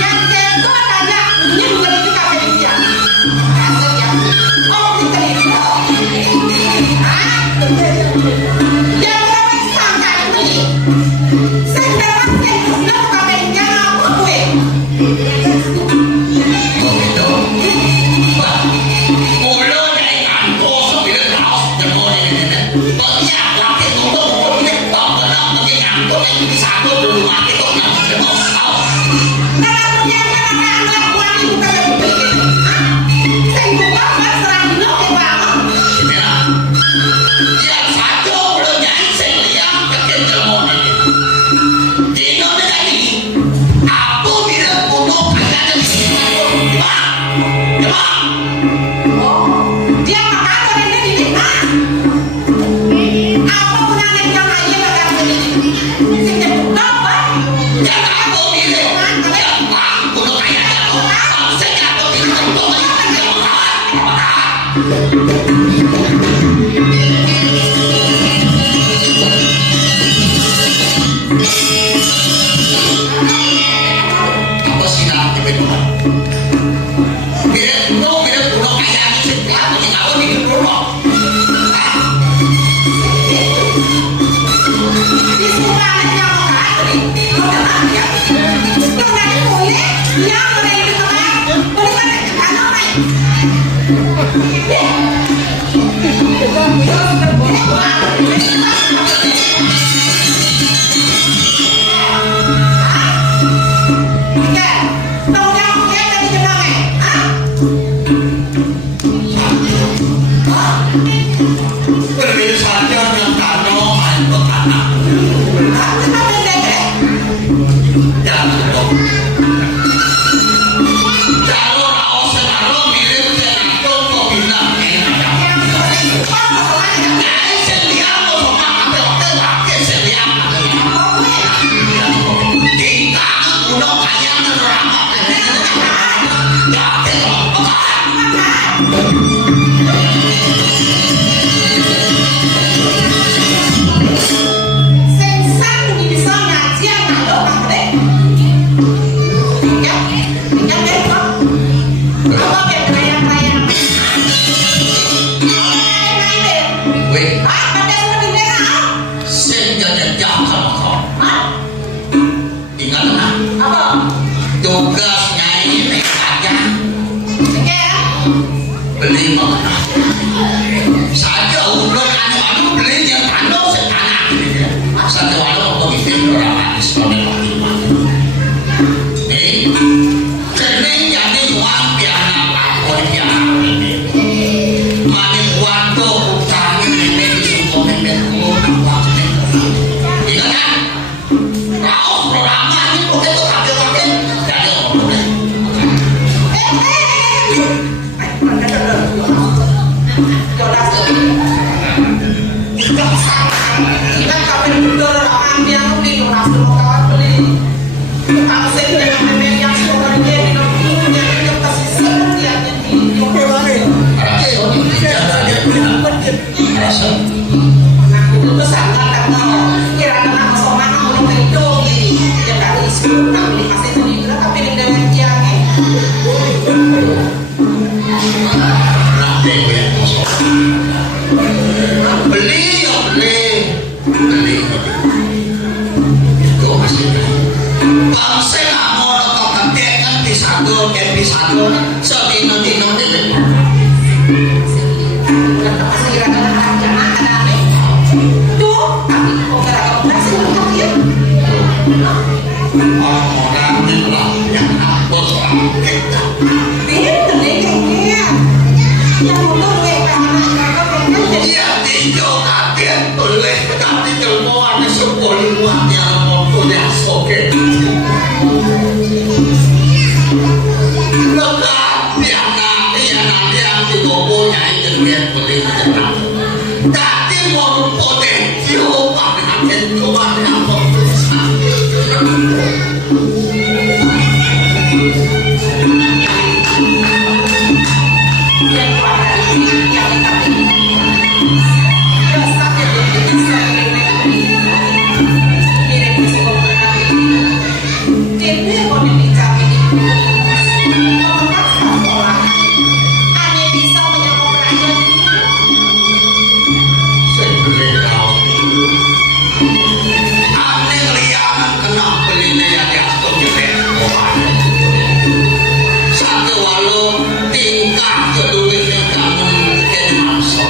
Yang kedua tanya, ini bukan kita Felicia. Apa sih nak kebetulan? Bila pulau kaya ni sekian ni awak ni pulau. Di sekolah yang mana ni? Kau dah ya? Kau dah boleh? Yang mana itu mana? Boleh mana? Kalau mana? Beli mana? Saja udah anu beli yang anu setanah ini. Saja walau aku bikin orang manis pada pagi malam. Nih, kening jadi uang piana pakoi piana ini. Mani uang tuh utang ini disuruh membentuk uang ini. Ingat kan? Kau programnya ini bukan tuh kakek jadi orang. Kita kawin betul orang yang beli orang kawan beli. Kalau saya memang yang suka dia dengan punya kita kasih seperti yang di rasa itu sangat karena kira-kira sama orang itu yang dari sebelum beli masih sendiri tapi dengan yang beli itu masih kalau saya nggak mau nonton kan episode sedino deh masih ada tuh tapi kok gara-gara masih ya orang bilang yang aku kita dia terdengarnya yang untuk iya tinjau kaget boleh tapi semua ada sebuah yang mau yang oke lekat yang nanti digoponya itu lihat boleh tidak tapi mau potensi apa dengan cuma yang mau tingkah kedua kamu jadi manusia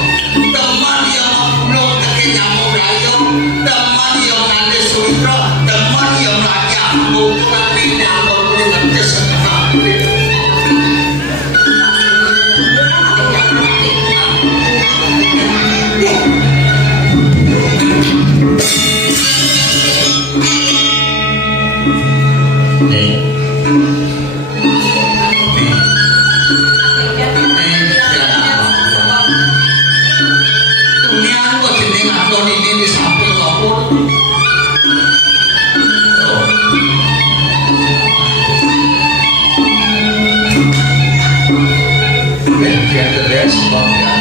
ya sebabnya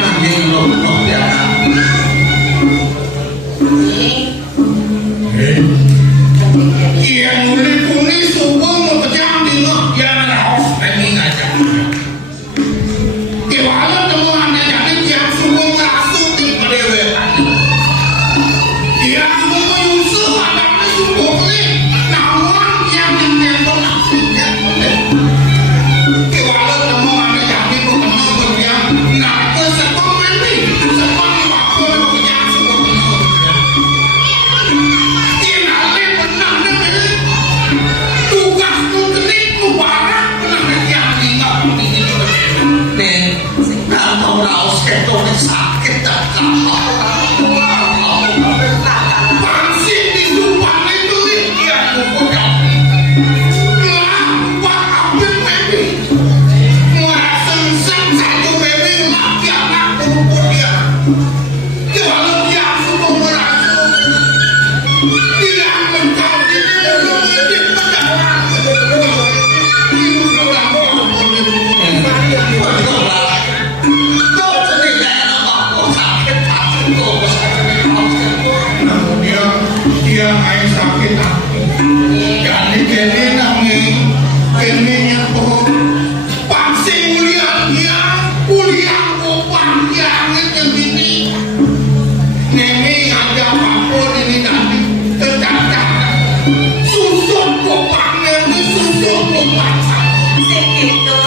nanging loh ya yang mulai semua mau pecah di ngok yang harus ini aja kewalan temuannya jadi yang semua ngasuk di perewetan yang mau Yusuf ada semua ini namun yang menembak nasibnya kewalan temuannya jadi bukan yang nah kesepong ini sepong waktu yang semua sakit dan pangsit di Subang itu yang menggodam ngelawan ambil baby merasa satu baby lagi anak berubah dia kalau dia sudah merasa dia mental dia pedang dia main sakit hati jadi kene nanging kene nyepo pasti kuliah kopang yang ini nene ada papon ini tadi tercatat susun kopang ini susun kopang segitu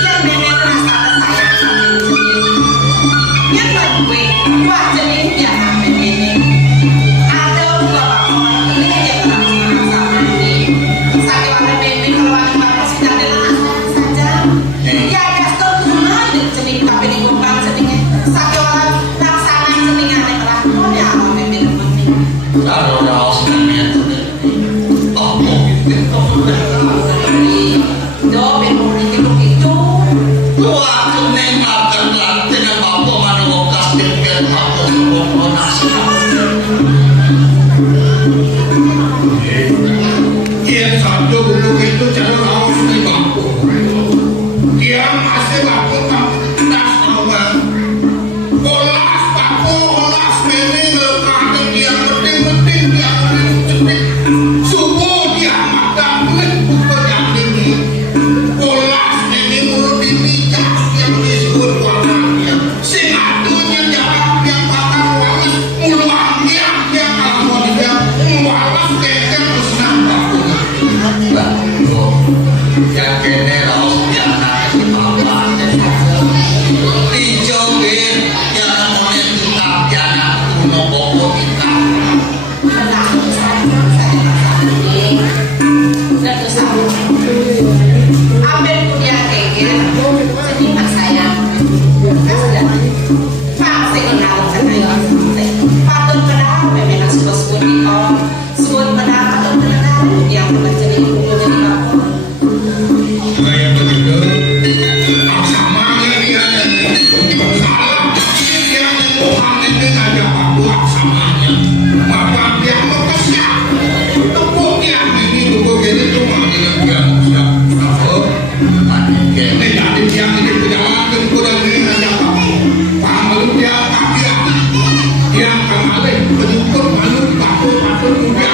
yang memang rasa sayang sendiri yang gue buat jenis yang ini ada beberapa orang ini yang sama ini sakit warna bebek kalau ada bapak sudah dengan saja ya gaston guna jenis tapi di bukan sedikit sakit warna laksana jenis yang ada kalau ya bebek ini kalau ada osmenya oh do bebek itu wah kuning makan lantai dan bapak mana ngokas dengan bapak yang satu buku itu cara laos di bangku yang masih bangku tas awal olas bangku olas ini lekatnya yang penting yang penting subuh dia makan kulit buku yang ini olas ini mulut ini yang disebut warnanya singatunya jarak yang bakal walas muluang yang alamun yang walas keker senang bakunya yang kene raus yang nasi bapak dijobin yang namanya kita yang kuno boko kita ambil kuliah keker jadi mak saya pak saya kenal saya patut padahal memang sebut padahal patut padahal yang jadi bapak saya begitu sama dia Tuhan ini ada bapak samanya bapak yang mempersiap tepuk yang ini cuma dia siap ini jadi yang ini perjalanan kurang ini ada pahalu dia kaki yang kemarin penyukur malu patut muda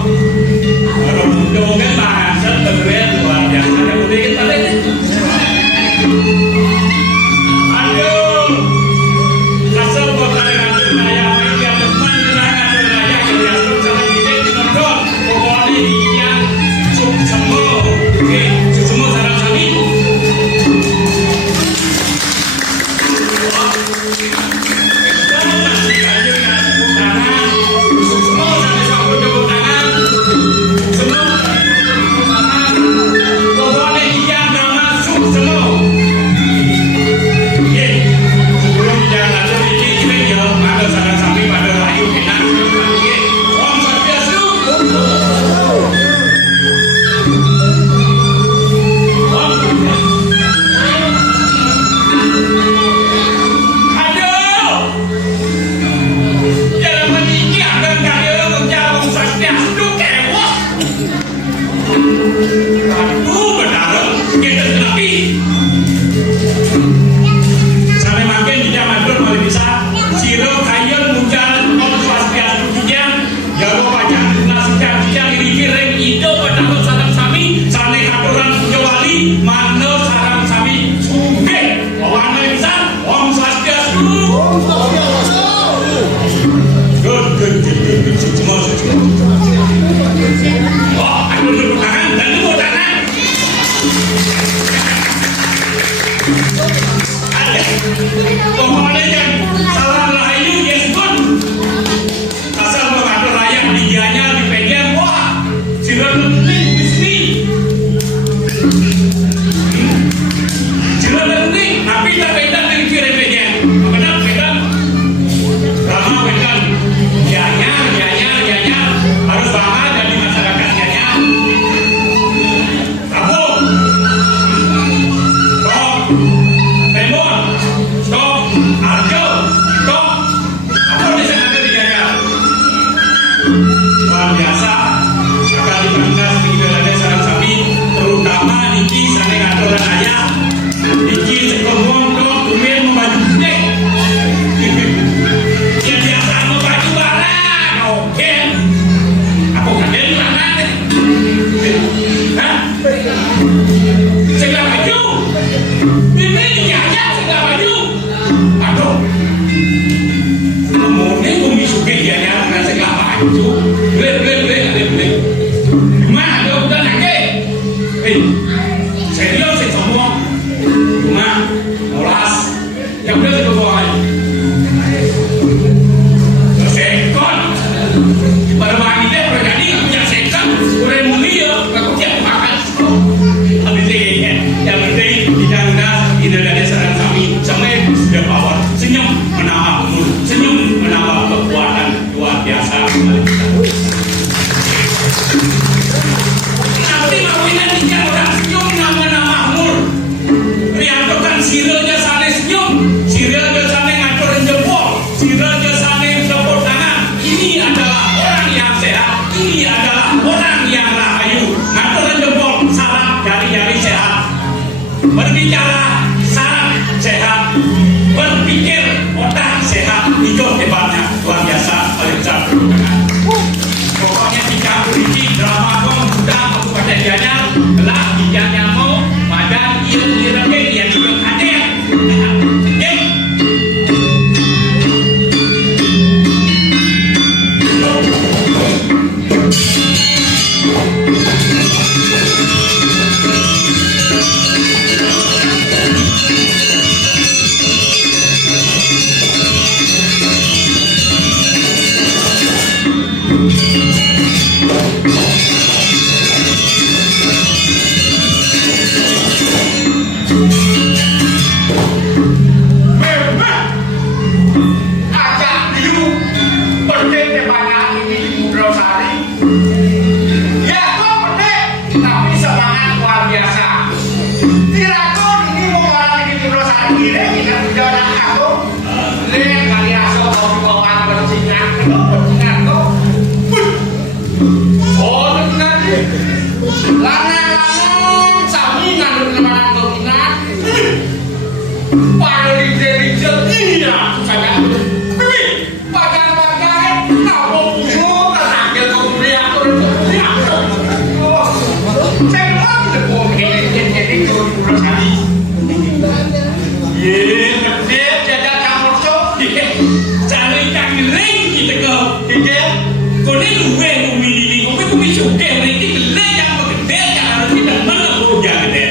Rồi vô cái bà rất từ bé và nhà nó đi cái ta đấy. Aduh, kasar buat kalian saya yang teman dengan saya yang sama ini nonton pokoknya dia semua oke semua sarang kami pokoknya yang salah rahayu yes pun asal mengatur rakyat liganya dipegang wah siron bisnis siron penting tapi tak pegang dari kiri pegang benar pegang ramah pegang janya harus bangga dari masyarakat janya Prabu stop Arjo stop apa bisa ada di jaga luar biasa akan dibanggas begitu ada sarang sapi terutama niki sana ngaturan ayah niki sekomong dong tumir membaju dek dia biasa membaju barang oke aku kaget mana hah segala baju ini dijajah segala baju aduh ngomongnya bumi suke dianya dengan segala baju beli mana ada udah nangke serius sih semua cuma molas yang udah sih kebuangan sekon pada pagi deh pergadi nggak punya sekon udah mulia nggak punya makan habis ini yang penting tidak ada saran kami sampai sudah bawah senyum menambah umur senyum menambah kekuatan luar biasa nanti mawinan tiga orang senyum nama umur riantokan sirelnya saling senyum sirelnya saling ngacurin jempol sirelnya saling tepuk tangan ini adalah orang yang sehat ini adalah orang yang rahayu ngacurin jempol saraf jari-jari sehat berbicara saraf sehat berpikir otak sehat hidup hebatnya luar biasa paling besar pokoknya tiga ini drama kong sudah aku pada dianya telah dianya mau badan ireng yang juga ada Oh, kita kau. Kau ni luwe kumili, kau bisa suka mereka gede yang gede yang harus kita mana berujar gede.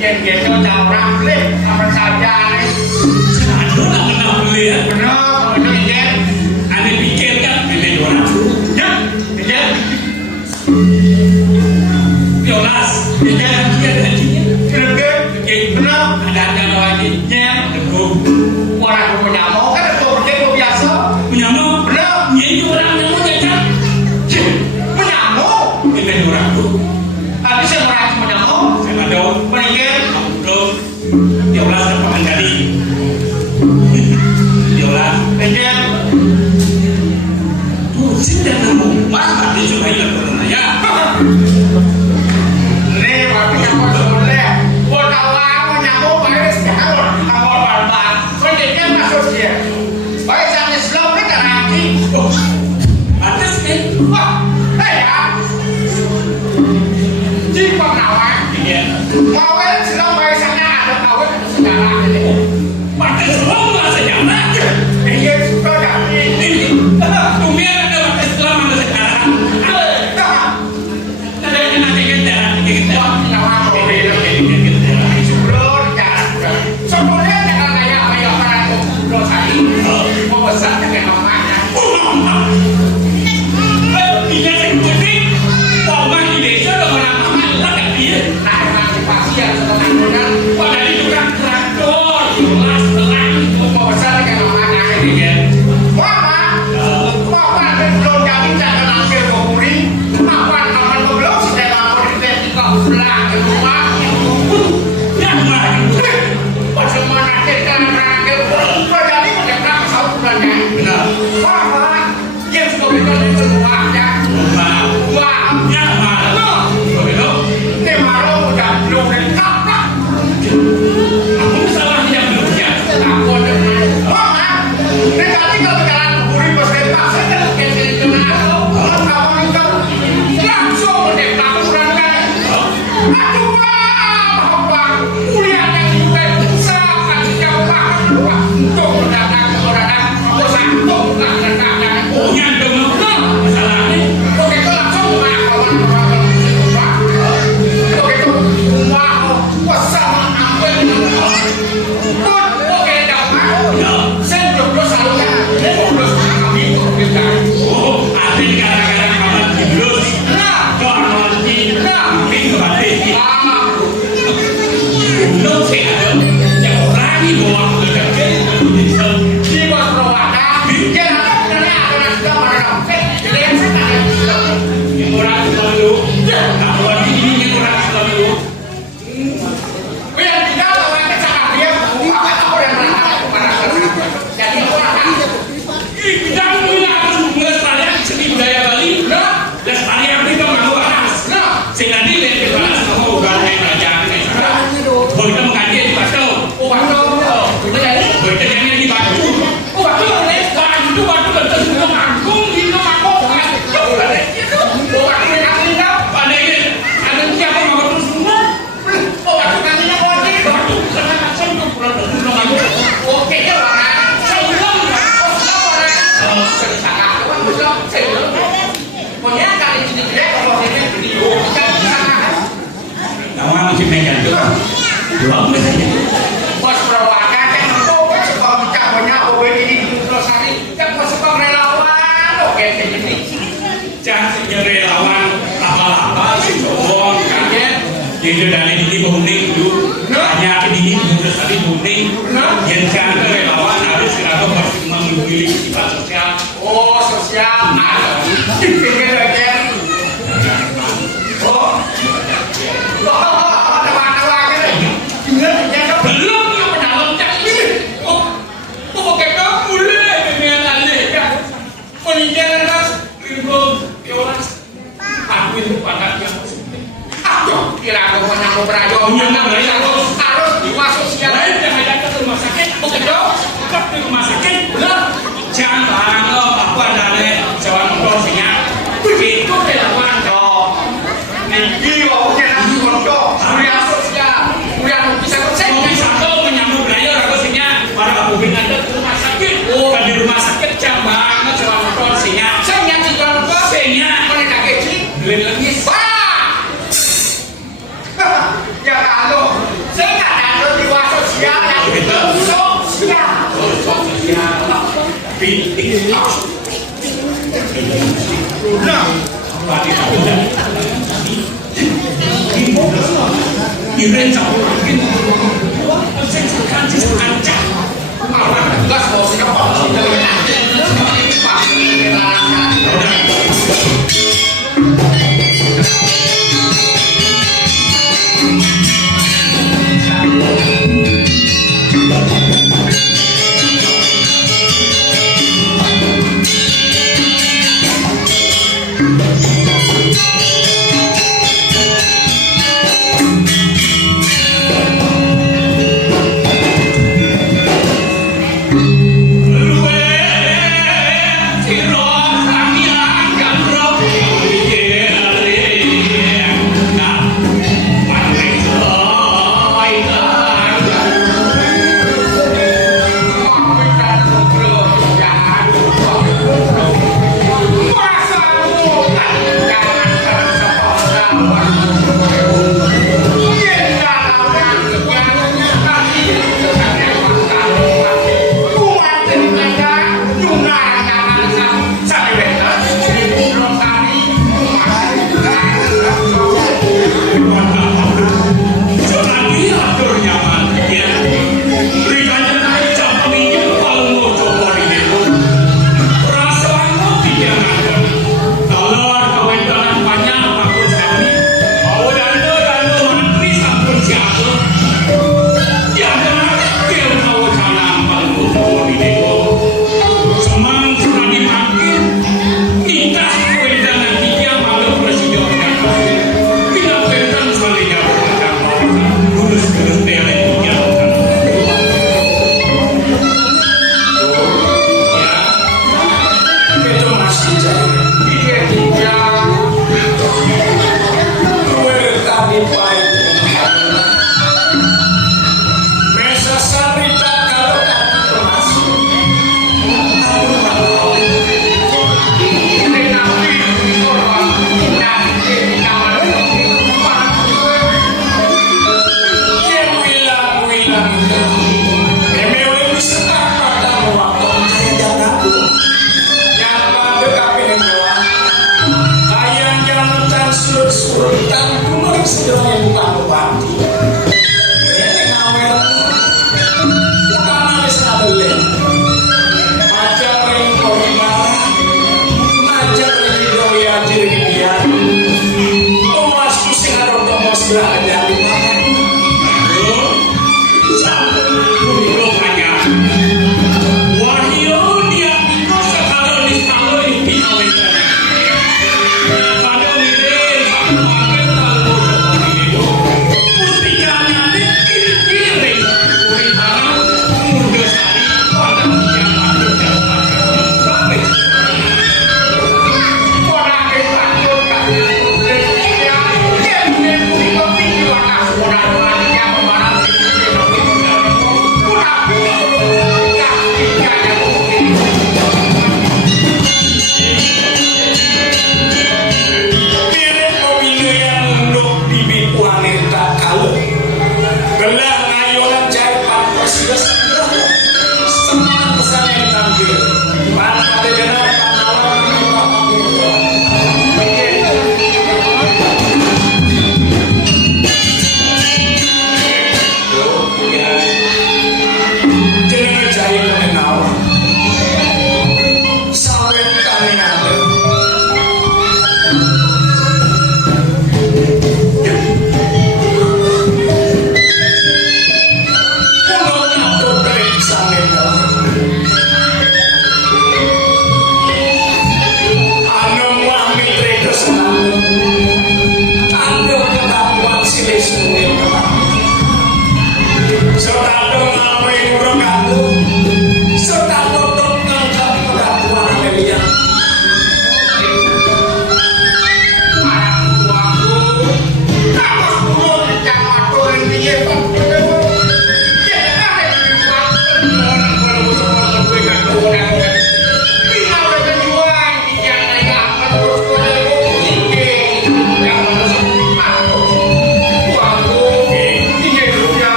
Yang gitu orang klip sama saja nih. Aduh nak kenal beli ya. Benar, kalau itu ya. Anda pikir kan beli orang. Ya, ya. Biolas, dia ada hajinya. Oke, benar. Ada lagi. Ya, Teguh. orang punya mau kan itu begitu biasa. Punya mau? Benar. Ini orang yang mau jajan. Punya mau. Ini orang tu. Habis yang orang punya mau. Saya ada. Meninggal. Belum. Biolas dapat kali. Biolas. Meninggal. Sudah kamu mana dia cuma hilang corona ya? Nih, waktu yang mau boleh. Buat awal menyambut virus jangan awal barbar. Meninggal masuk dia. Baik jangan Islam ni tak lagi. Oh, atas ni. Wah, ya. Jika nawar. Iya. Mau kan Islam baik sana ada tahu sejarah ini. Pakai semua sejarah. Iya, sudah dah. Ini. Tumia ada pakai Islam ada sekarang. Ada yang nanti kita. Jadi dari ini booming dulu, hanya ini sudah tadi booming. Yang sekarang relawan harus kenapa pasti memilih sifat sosial. Oh, sosial. Pikir aja. Oh, ada mana lagi? Belum yang mendalam cak ini. Oh, pakai kamu deh dengan alih kan. Peninggalan ras, rimbom, kelas. Aku itu pakai yang kira aku mau berayo harus jiwa sosial ke rumah sakit ke rumah sakit jangan barang lo aku ada jalan motornya begitu dilakukan dong nih wawunya nanti kondo kuliah sosial kuliah bisa konsep bisa tuh menyambung belajar aku sehingga para hubungan ke rumah sakit di rumah sakit jangan banget jalan Pitik. Nah, Tadi tak udah. Direncang lagi. Saya kancis kancah. orang gas mau siapa sih dari nanti pasti dilarang.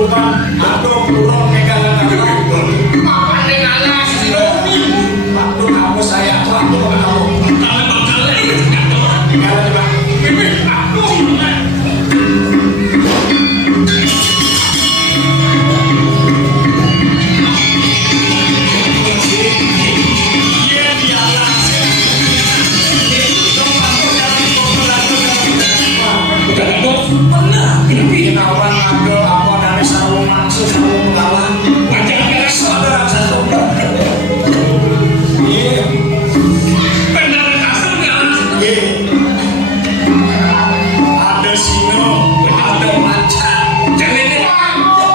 Sultan atau burung megalan apa yang alas waktu kamu saya waktu kamu tinggal coba bikin orang ngambil apa dari sarung langsung sarung galang ngajak beres saudara satu iya benar kasar nggak? iya ada singo ada macan jadi ini aku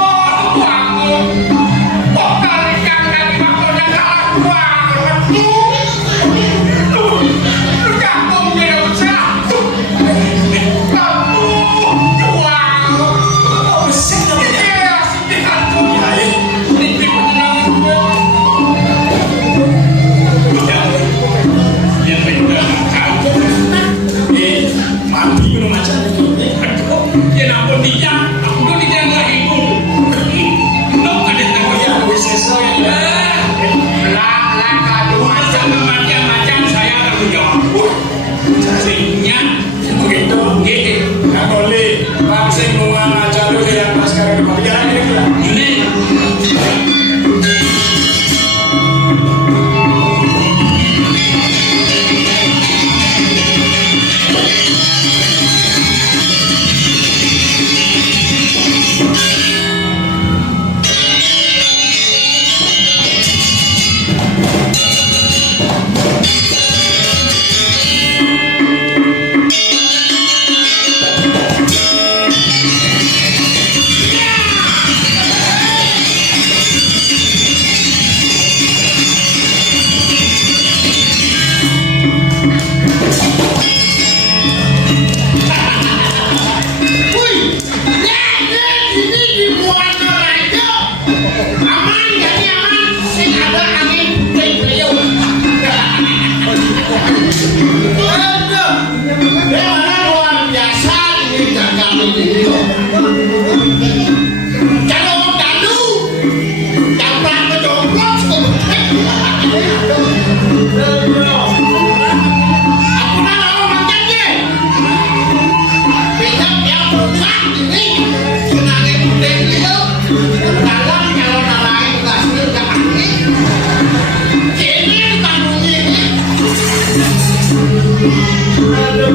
pokal ikan dari waktunya kalah lu kampung dia usah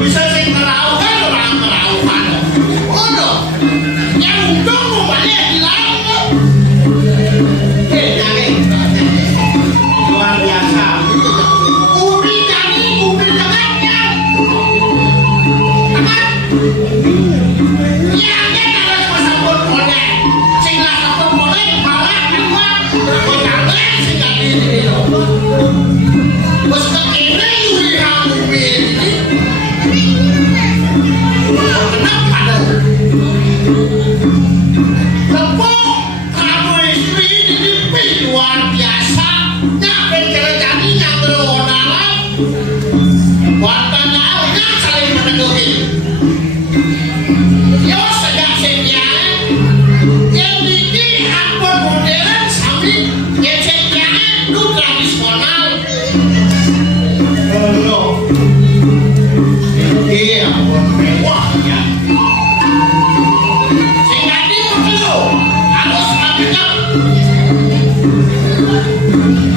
bisa sing ngeraukan orang ngeraukan. Oh, yang untung mau balik hilang. Luar biasa. Ubi tadi, ubi tengahnya. Apa? Ya, harus masuk boleh. Sing lah satu boleh, malah kedua. Boleh sing gak ini. Bos kekene ubi ubi. Kenapa dong? Tepuk kamu istri ini luar biasa. Nyampe jalan-jalan yang beronalan. Wartanya awalnya saling meneguhi. Yo sejak sekian, yang bikin akun modern sambil yang sekian itu tradisional. Loh. Iya, mewahnya. Sehingga dia perlu harus mendengar.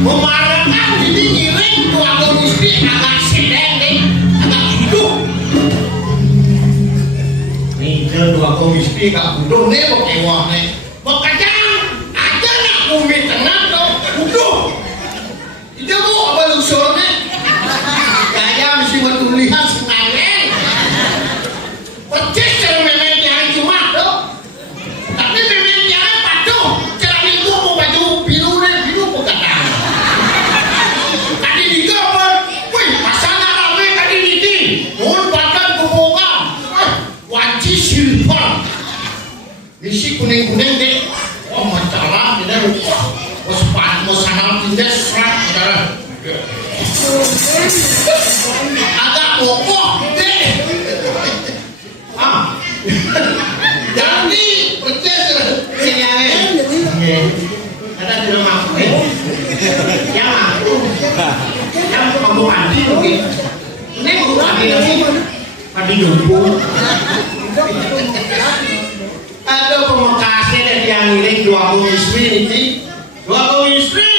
Memarahkan ini ngiring keluarga mesti agak sedeng deh, agak duduk. Ini keluarga mesti agak duduk deh, mewah deh. Bekerjaan aja nak bumi tengah tuh duduk. Itu apa lusurnya? Kaya mesti bertulisan senangnya. Percis kalau memang jangan cuma tuh. Tapi memang jangan patuh. Cerah itu mau baju biru deh, biru pegadang. Tadi di gambar, wih pasangan rame tadi di sini. Mohon badan kebongkar. Wanci silver. Isi kuning-kuning deh. Oh masalah, tidak lupa. Mau sanal tidak serat, saudara. Agak kokoh deh. Jadi percaya Yang kamu mandi mungkin. Ini mau mandi lagi. Mandi dulu. Ada pemekasnya dari yang ini dua istri ini. Dua istri.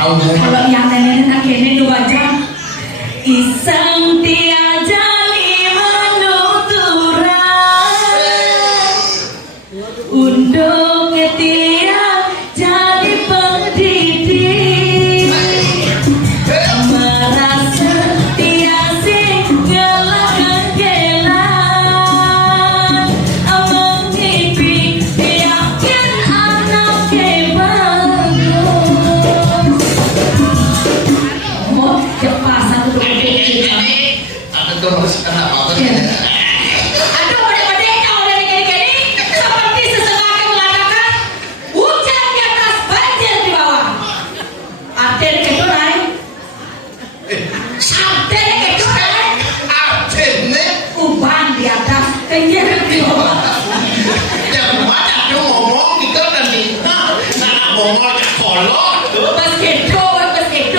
Kalau yang nenek akhirnya dua jam iseng tiada menuturan untuk duduk di Ada terus kenapa? Aduh, merdeka udah gini-gini seperti sesemacam mengatakan hujan di atas, banjir di bawah. Ada di kedua naik. Ada di kedua naik. Artinya Uban di atas, banjir di bawah. yang mana dia ngomong kita dan kita nak ngomong ya kolot. Baskedo.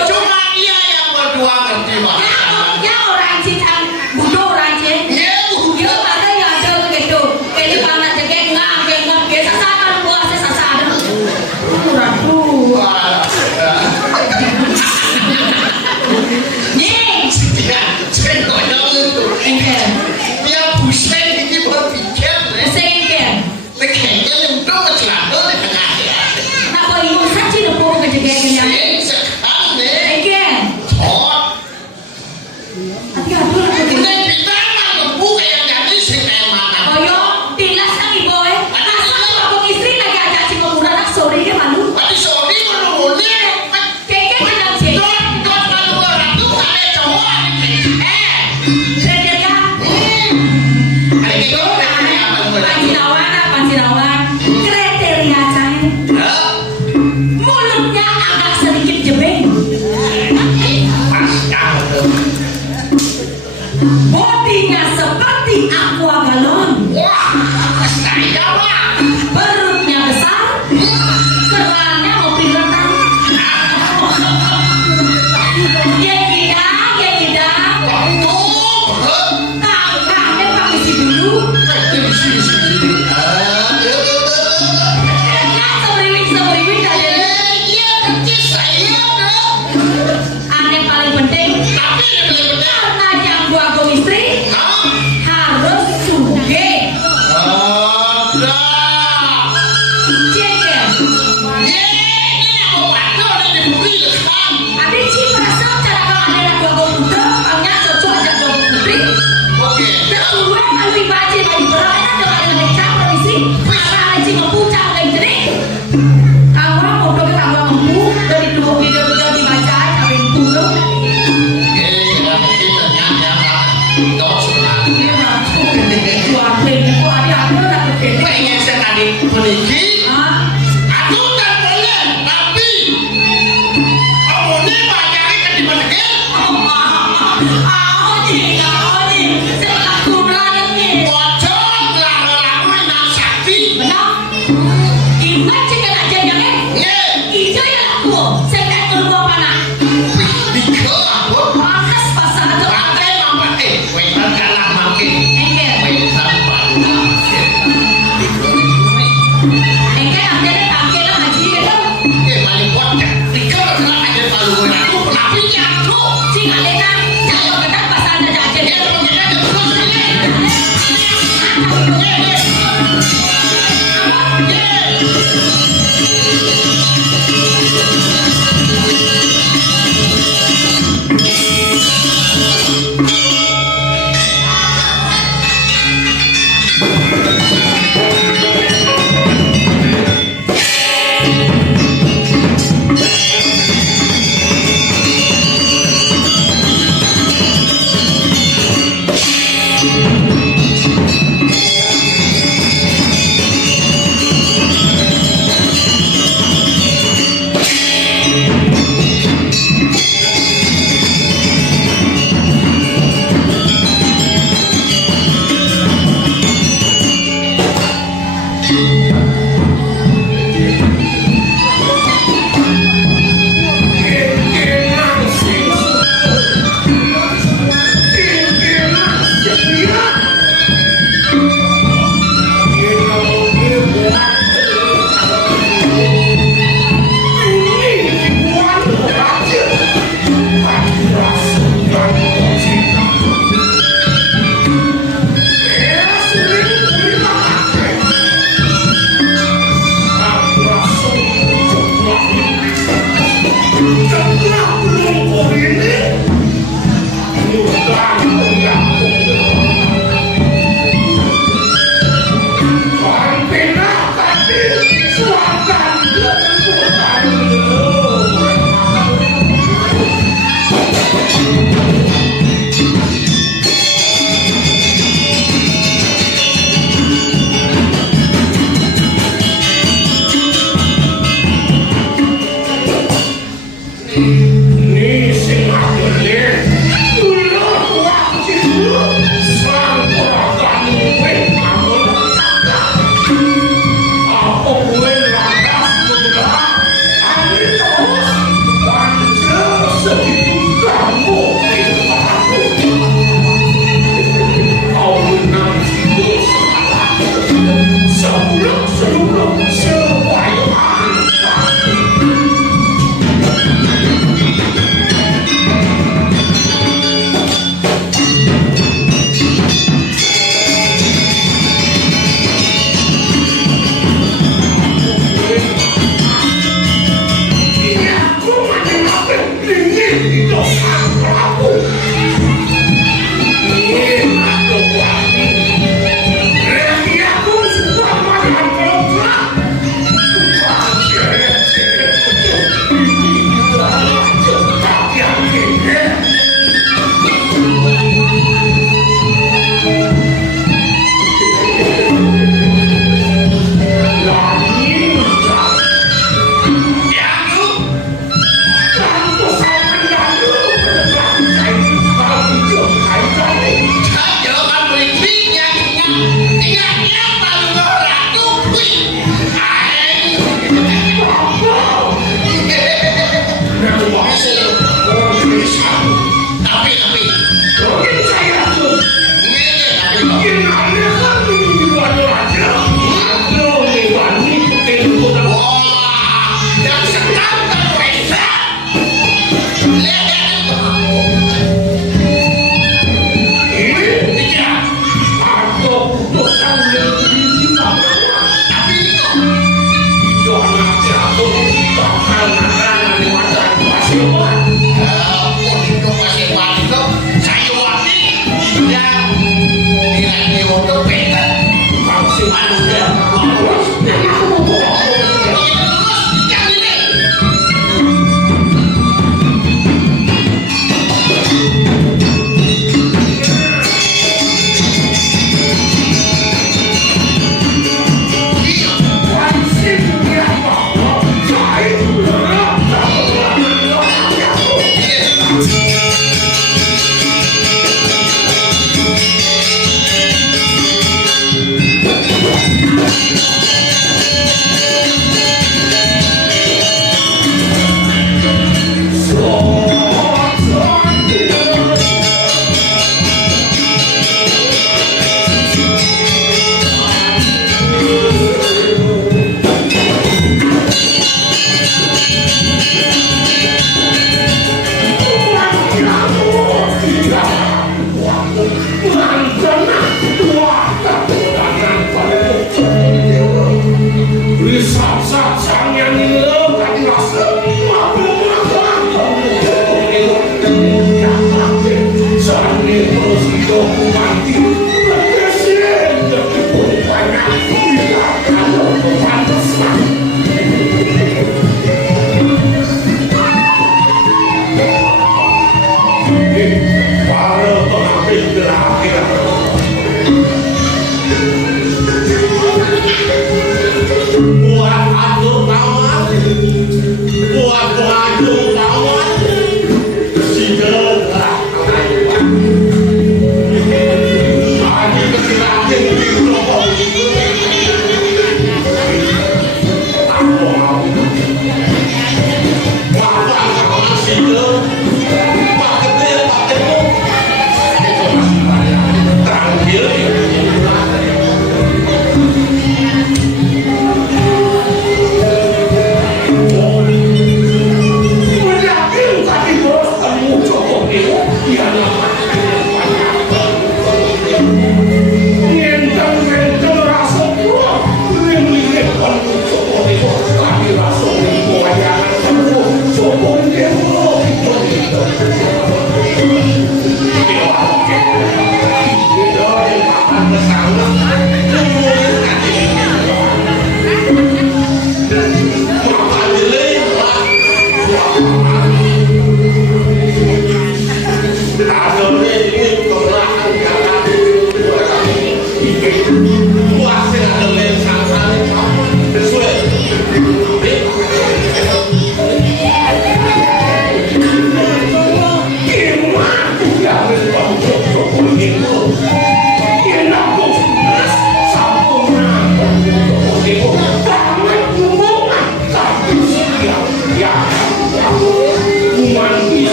Cuma dia yang berdua ngerti bahasa. Yang orang cicang, budo orang cicang. Dia mana yang ada begitu. Ini mana cekek ngam, biasa sasaran buah sasaran. Aduh. Wah, Nying. dia cengkoknya itu. Engkel. Dia pusing ini berpikir. Engkel. Kayaknya yang itu kecelaka di tengah ya. Kenapa ibu saksi nopo kejegek kenyang? Sekarang nih, Engkel. hot. Hati-hati lah kejegek. Ini kita mah ngebu kayak jadi sih kayak mana. Oyo, tilas kan ibu Masa aku istri lagi ajak si pemuda nak sorry dia malu. Tapi sorry menurutnya. Keke kenyang sih. Don malu orang tuh ada cowok. Kerja Ada gitu apa Pancinawan. Kriteria saya. Mulutnya agak sedikit jebeng. Bodinya seperti aqua galon. Wah, saya mah. Perutnya besar. Kerangnya mobil renang. Ye gidang. Tangkahnya pakai si dulu. Semriwing aja. Aneh paling penting. Karena yang gua istri harus sugih. Cekel. Ada sih merasa cara kalau ada gua muda, panggil cocok aja gua putri. Kedua malu baca bagi berat ada yang campur isi. Karena ada sih ngepucang dan jadi. Kamu mau pergi kamu mampu dari dua video dibaca sampai 10. Iya, dua play itu ada nak kepede. Ah, setelah kurang ni. Benar? Imat cakap nak jangan Ijo yang aku. Saya tak keluar panah. Panas pasal tu. Engkel. Engkel ada tangkel lah haji ke tu. Cing ada nak. Jangan kata pasal ada jajan.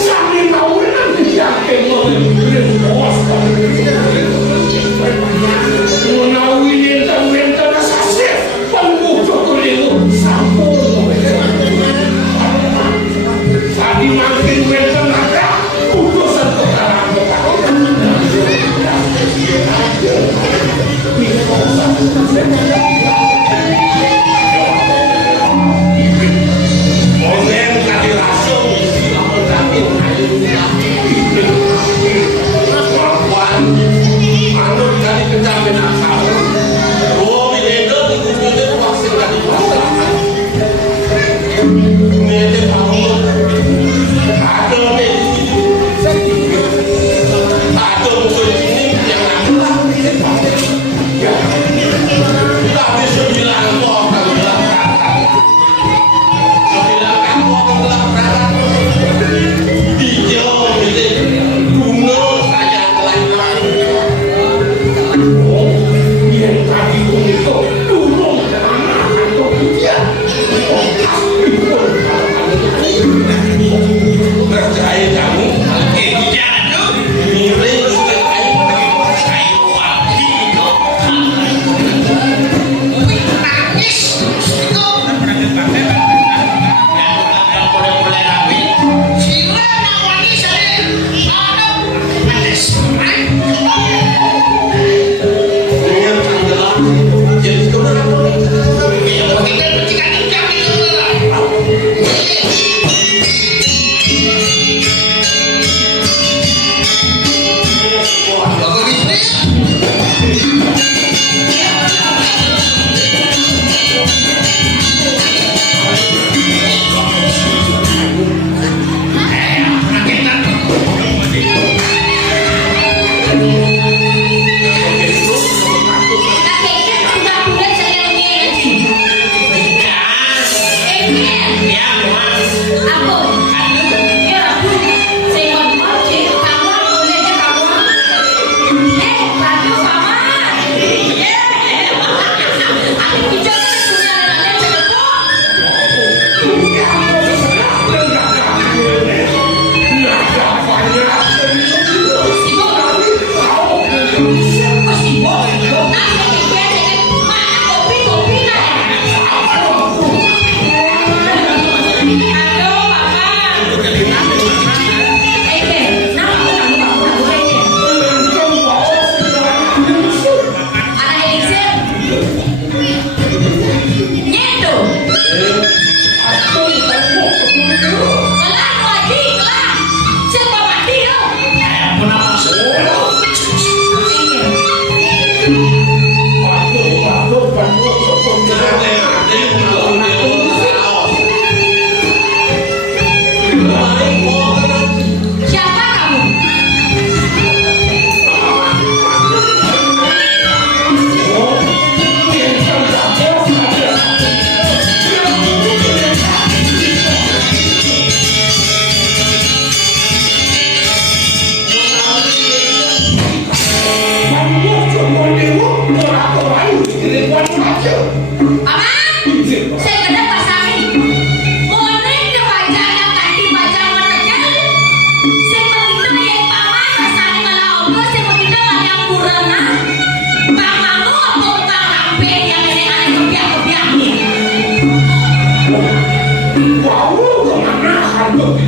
Sampai mau nanti yang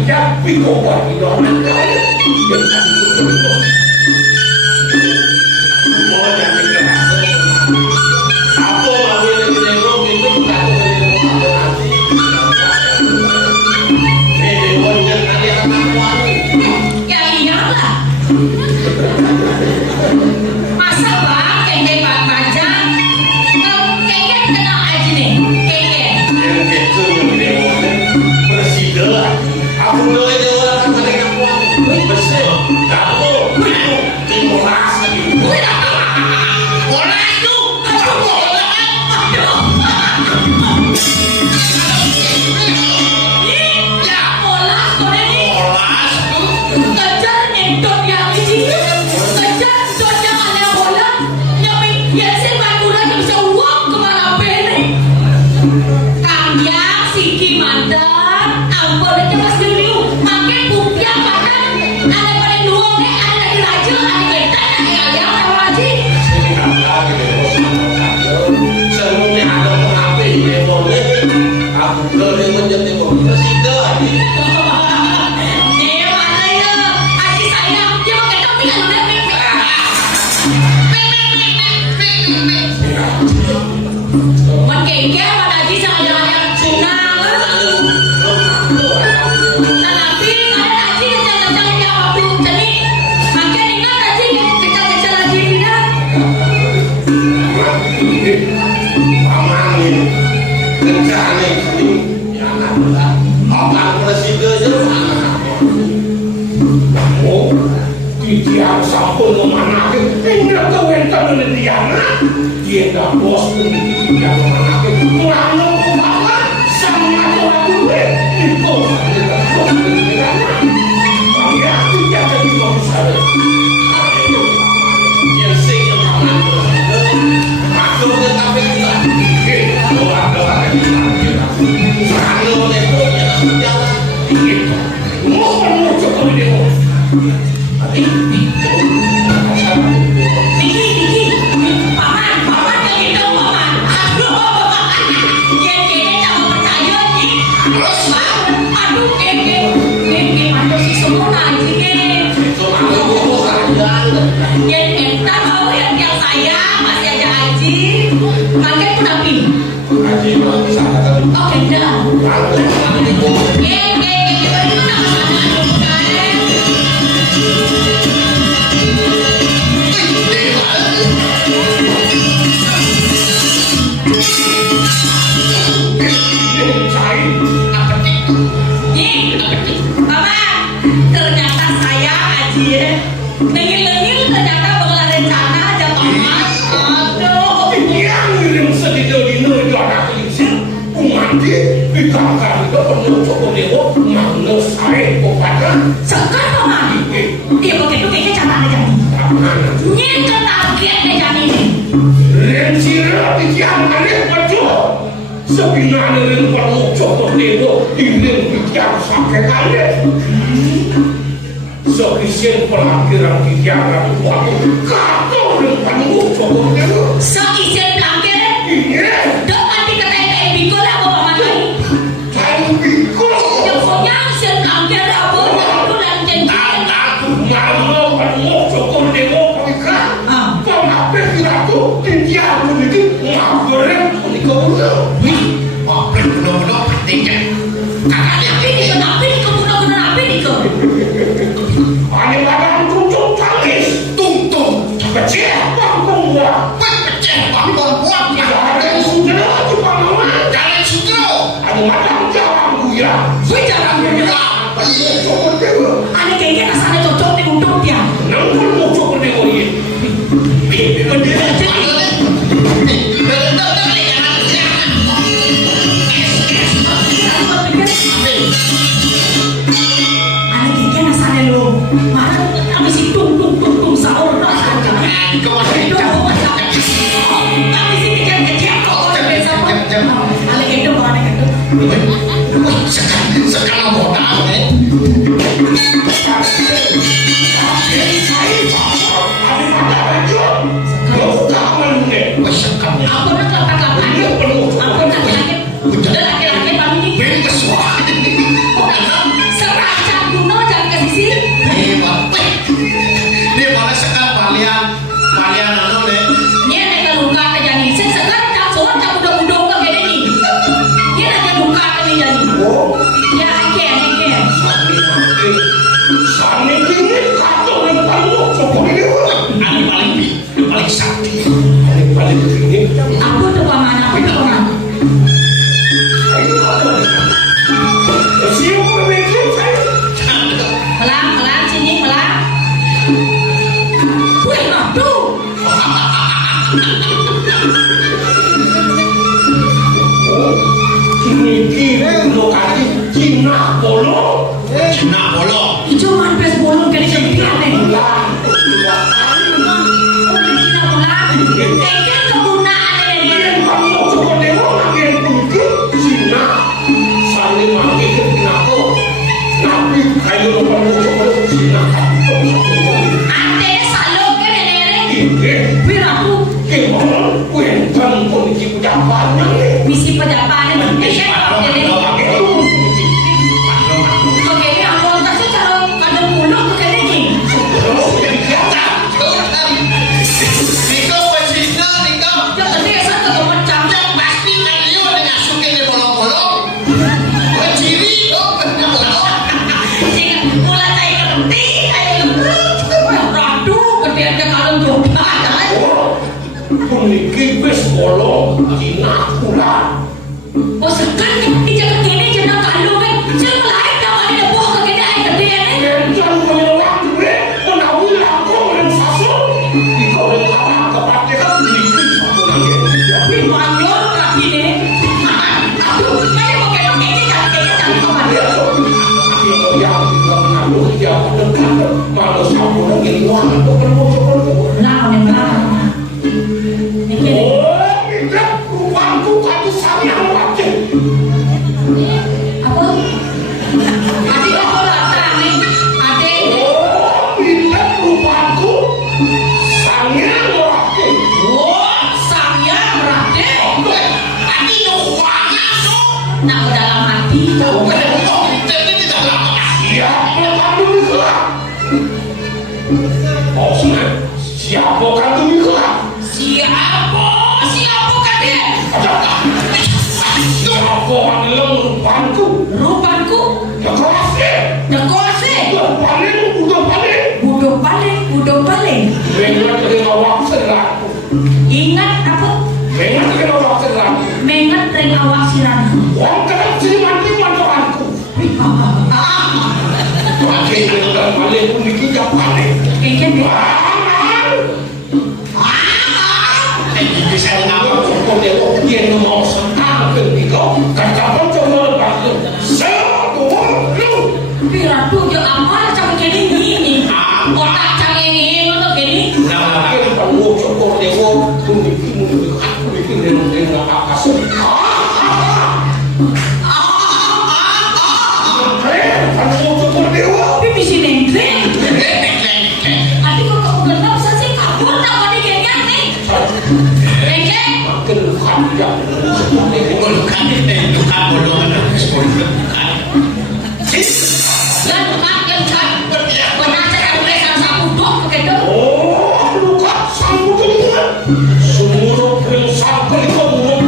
Ya, pico buat itu anak kaya. Yang tadi itu pico. Mau jadi kerasa. Apa mau ini nengok itu bukan nengok apa nanti. Nengok yang tadi anak wangi. Ya iyalah. Masa bang, kengkeng Pak Panjang, kengkeng kenal aja nih, kengkeng. Yang kecil yang nengok presiden. Aku mulai dewa kan tadi aku bersih. Kamu, timur rasa gitu. Bola itu, aduh bola. Ya, polas kau ini. Bola itu. Kejar nyentot yang ini. Kejar nyentot yang ada bola. Yang saya bangunan yang bisa uang kemana-mana. Kang Yang, Siki mantap. Ampun aja mas dulu. Makin buktian makan. Ada pada dua nih. Ada lagi raja. Ada bentar. Ada kalian. Ada raji. Semuanya ada pengapi nengoknya. Aku boleh menjadi presiden. Nih mana ya? Aji saya. Dia mau ketok tinggal udah mimpi. Mengkengkeng pada Aji sama jangan sunang. Tetapi ada Aji kencang-kencang dia waktu jadi. Makin ingat Aji kencang-kencang Aji pindah. Pamangin rencana ini ya anak apa presiden anak oh dia sampun memanake pindah ke wentan dia dia nggak bos pun dia memanake ngano banget sama aku itu ya tidak jadi komisaris yang sing yang paman presiden masuk ke KPK Diki, paman kayak gitu paman. Aduh, kengkengnya jangan percaya nih. Aduh, kengkeng mantu si sempurna Aji keng. Kengkeng tak mau yang sayang masih aja Aji. Makin pun api. Oke dah. Ternyata saya Aji ya. Lengil-lengil ternyata pengelola rencana aja Thomas. Aduh. yang ngirim sedih-sedih itu anak polisi umanti ditangkap itu penuh cukup dewa mana saya kepada Sekar Thomas. Iya begitu kayaknya caranya jadi. Nyen ke target deh jadi ini. Rencira di tiang aneh betul sebenarnya yang penuh cukup dewa ini di tiang sakit aneh sekian pelakiran di tiang ratu waktu kacau yang penuh cukup dewa Seisian pelangkir. iya Dok mati ke TTI bikul apa paman lagi. saya pikul Yang punya isian pelangkir apa itu dan janji. aku malu penuh cukup dewa mereka kenapa kita tuh di tiang begitu ngapain menikah udah Oh, bener-bener artinya. Kakaknya Tapi di kenapa di kebunan api di ke? ada barang tutup tangis tung-tung. kecil kampung gua Pecah bambang buat tidak ada yang sudah di Panama Jalan Sutro. ada macam jalan buya Gue jangan punya. iya cokot dewa Ada kayaknya rasanya cocok di untuk dia. nangkul mau cokot dewa ini Bendera aja. Ada kayaknya rasanya lo. Mana abis itu tung sahur rasanya. Abis ini kecil kok orang biasa. Ada kayaknya mana gitu. Sekarang bodoh. Ampun kelapa-kelapa. Ampun laki-laki. Laki-laki kami ini. Ben kesuai. Sekar Wih, aduh. Ini lokasi Cina bolong. Cina bolong. Cuman bes bolong dari kempian nih. Cina bola. Tekan kegunaan ini. Kamu coba tengok lagi mungkin Cina saling mati kenapa? Nabi kayu kamu coba Cina. Ante salok ke nenek. Ini Wiraku. gimana? Kuentan polisi pejabatnya. Misi pejabat ini. Oke, ini aku kasih cara kadang mulut ke nenek. Niko pesina Niko. Yang penting satu macam. Yang pasti Alio dengan suka di bolong-bolong. Ciri dong kena bolong. Jika mulai saya ngerti, saya aduh, gede aja kalau coba. Memiliki bes bolong Cina pula. Oh sekarang di jalan ini jangan kalau kan, jangan lain jangan ada buah ke gede aja gede ini. Jangan menolak gue, menawi aku yang sasut. Ikaw yang kalah kepada kan memiliki satu lagi. Tapi manyor lagi nih. Aduh, saya mau kayak ini jangan kemana. Yang juga menaruh dia mendekat malu sapu lagi luar itu perlu. Nah, memang. Ini Oh, tidak rupaku kamu sayang wajib. apa? Adik aku datang nih, adik. Oh, tidak rupaku sayang wajib. Oh, saya berarti. Tadi no uangnya no. Nak ke dalam hati. Jadi tidak lama. Siapa kamu nikah? Oh, siapa kamu nikah? Siapa kadek? Siapa adalah rupaku? Rupaku, Ya kasih. dekose. Udah paling. Budo paling. Mengat dengan awak seraku. Ingat apa? Mengat dengan awak seraku. Mengat ring awak siram. Wong kerap sih mati mandoanku. Akhirnya udah paling memikir yang paling. Kayaknya Ini saya ngapa? Kau tengok dia mau senang ke kau. Kacau coba bantu. Semua lu. Pira tuh jo amal cang kene ini. Otak cang ini untuk ini. Akhirnya kamu coba tengok memikir dengan apa sih? Kamu coba tengok. Tapi di sini Adik kok kamu kenapa sih kabur tak mau digengnya nih? Engke? Makin panjang. Bukan bolong ada sekolah. Lan bukan. Benar saya boleh sama dok begitu. Oh, luka sambut ini. Semua pun sampai ke mulut.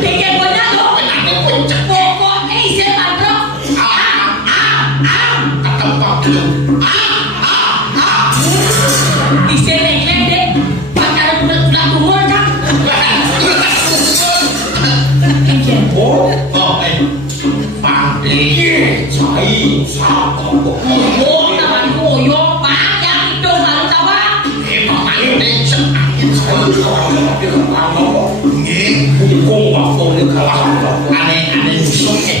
Pikir benar dok. Pokoknya isi mandrok. Isi engke deh. Pacaran bulan umur kan? Engke. Oh, cai satu. Oh, taman koyo panjang itu baru tawa. Kung waktu ni kalah. Aneh suka.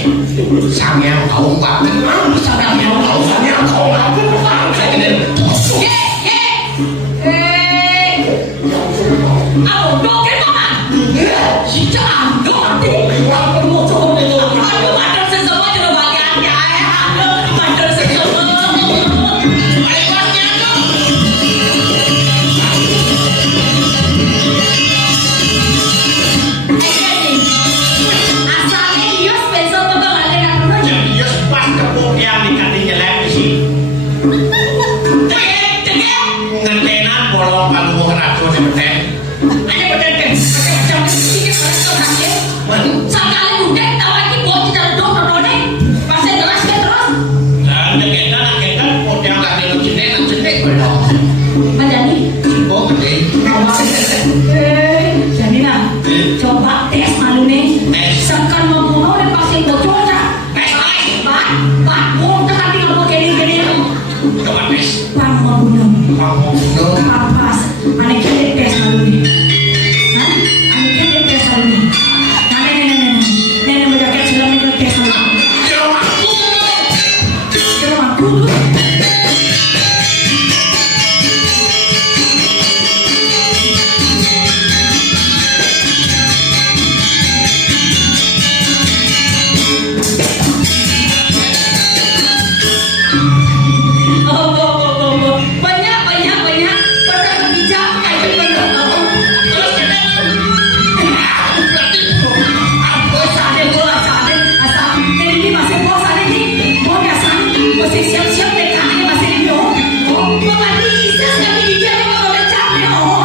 Sangat kau banget. Sampai Kau sana kau apa? Aku dokter mama. Si canggih nanti. Aduh, mandor sesemua juga bagiannya ya. Mandor sesemua. Lebarnya tuh. Asalnya dia spesial betul ada yang dulu. Jadi pas kepokian di kandinya lagi sih. Tegak. Ngentenan bolong kalau mau racun sebentar. Ada betul kan? Macam-macam sedikit. yang biasa ini. Nah, nenek menjaga sulam itu biasa. Jangan aku tuh. Siap-siap deh kami masih di bawah. Oh, Mama Lisa kami di jalan mau capek. Oh.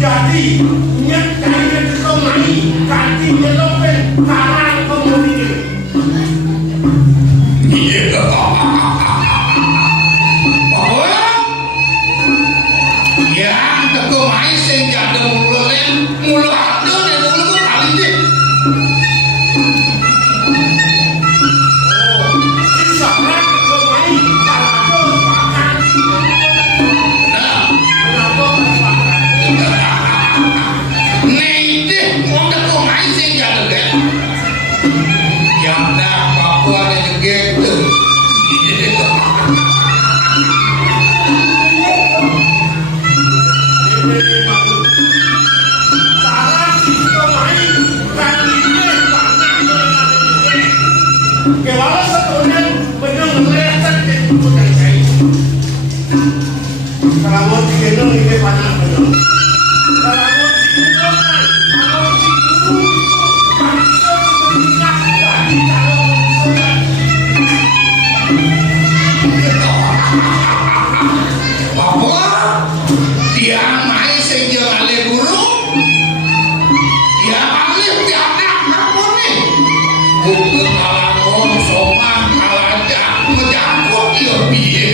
jadi nyet kaya kau mai ganti nyelopen karang kemudian Iya. Bahwa yang teko mai sing jadeng mulu ado nek mulu kok kali iki. Seorang kau mai kalau makan Nah, kenapa makan nek wong teko mai sing jadeng yang dak Papua ada jegek tuh. Bahwa dia mai sing ale guru dia alih tiap kamu nih buku kalangon soman kalaja menjangkut ya piye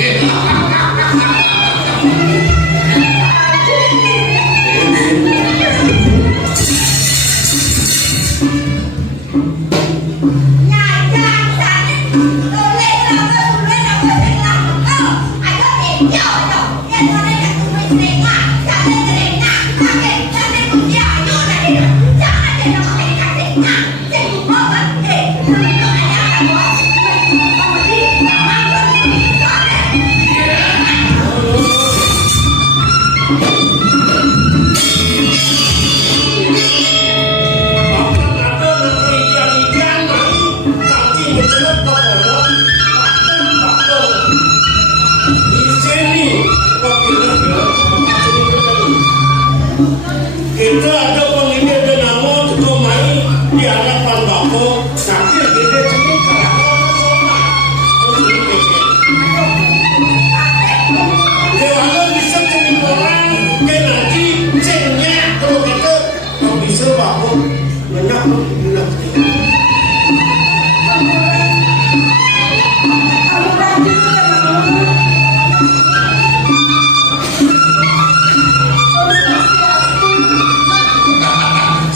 kita ada pemimpin bernama Ketua Mai di hadapan Bapak nanti kita cerita kalau bisa cerita orang ke nanti ceknya kalau kita kalau bisa Bapak banyak bilang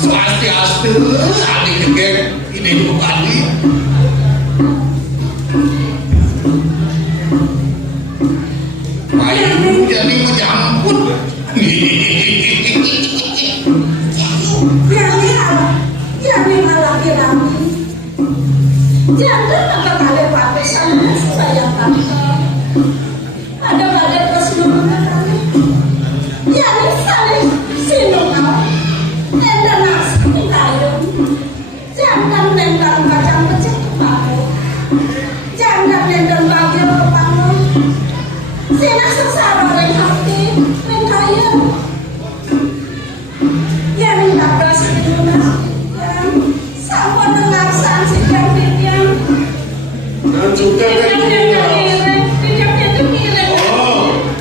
swastiastu adik jegek ini bupati ayo jadi menjemput Jangan agak kali pakai sama saya tante. Ada pada keseluruhan kami. Ya saling sinungan. Enda nasi kayu. Jangan nendang kacang pecah kepala. Jangan nendang bagian kepala. Sina sesara orang hati mengkayu. Yang tak berhasil lunas. Sama dengan sanksi yang dan juga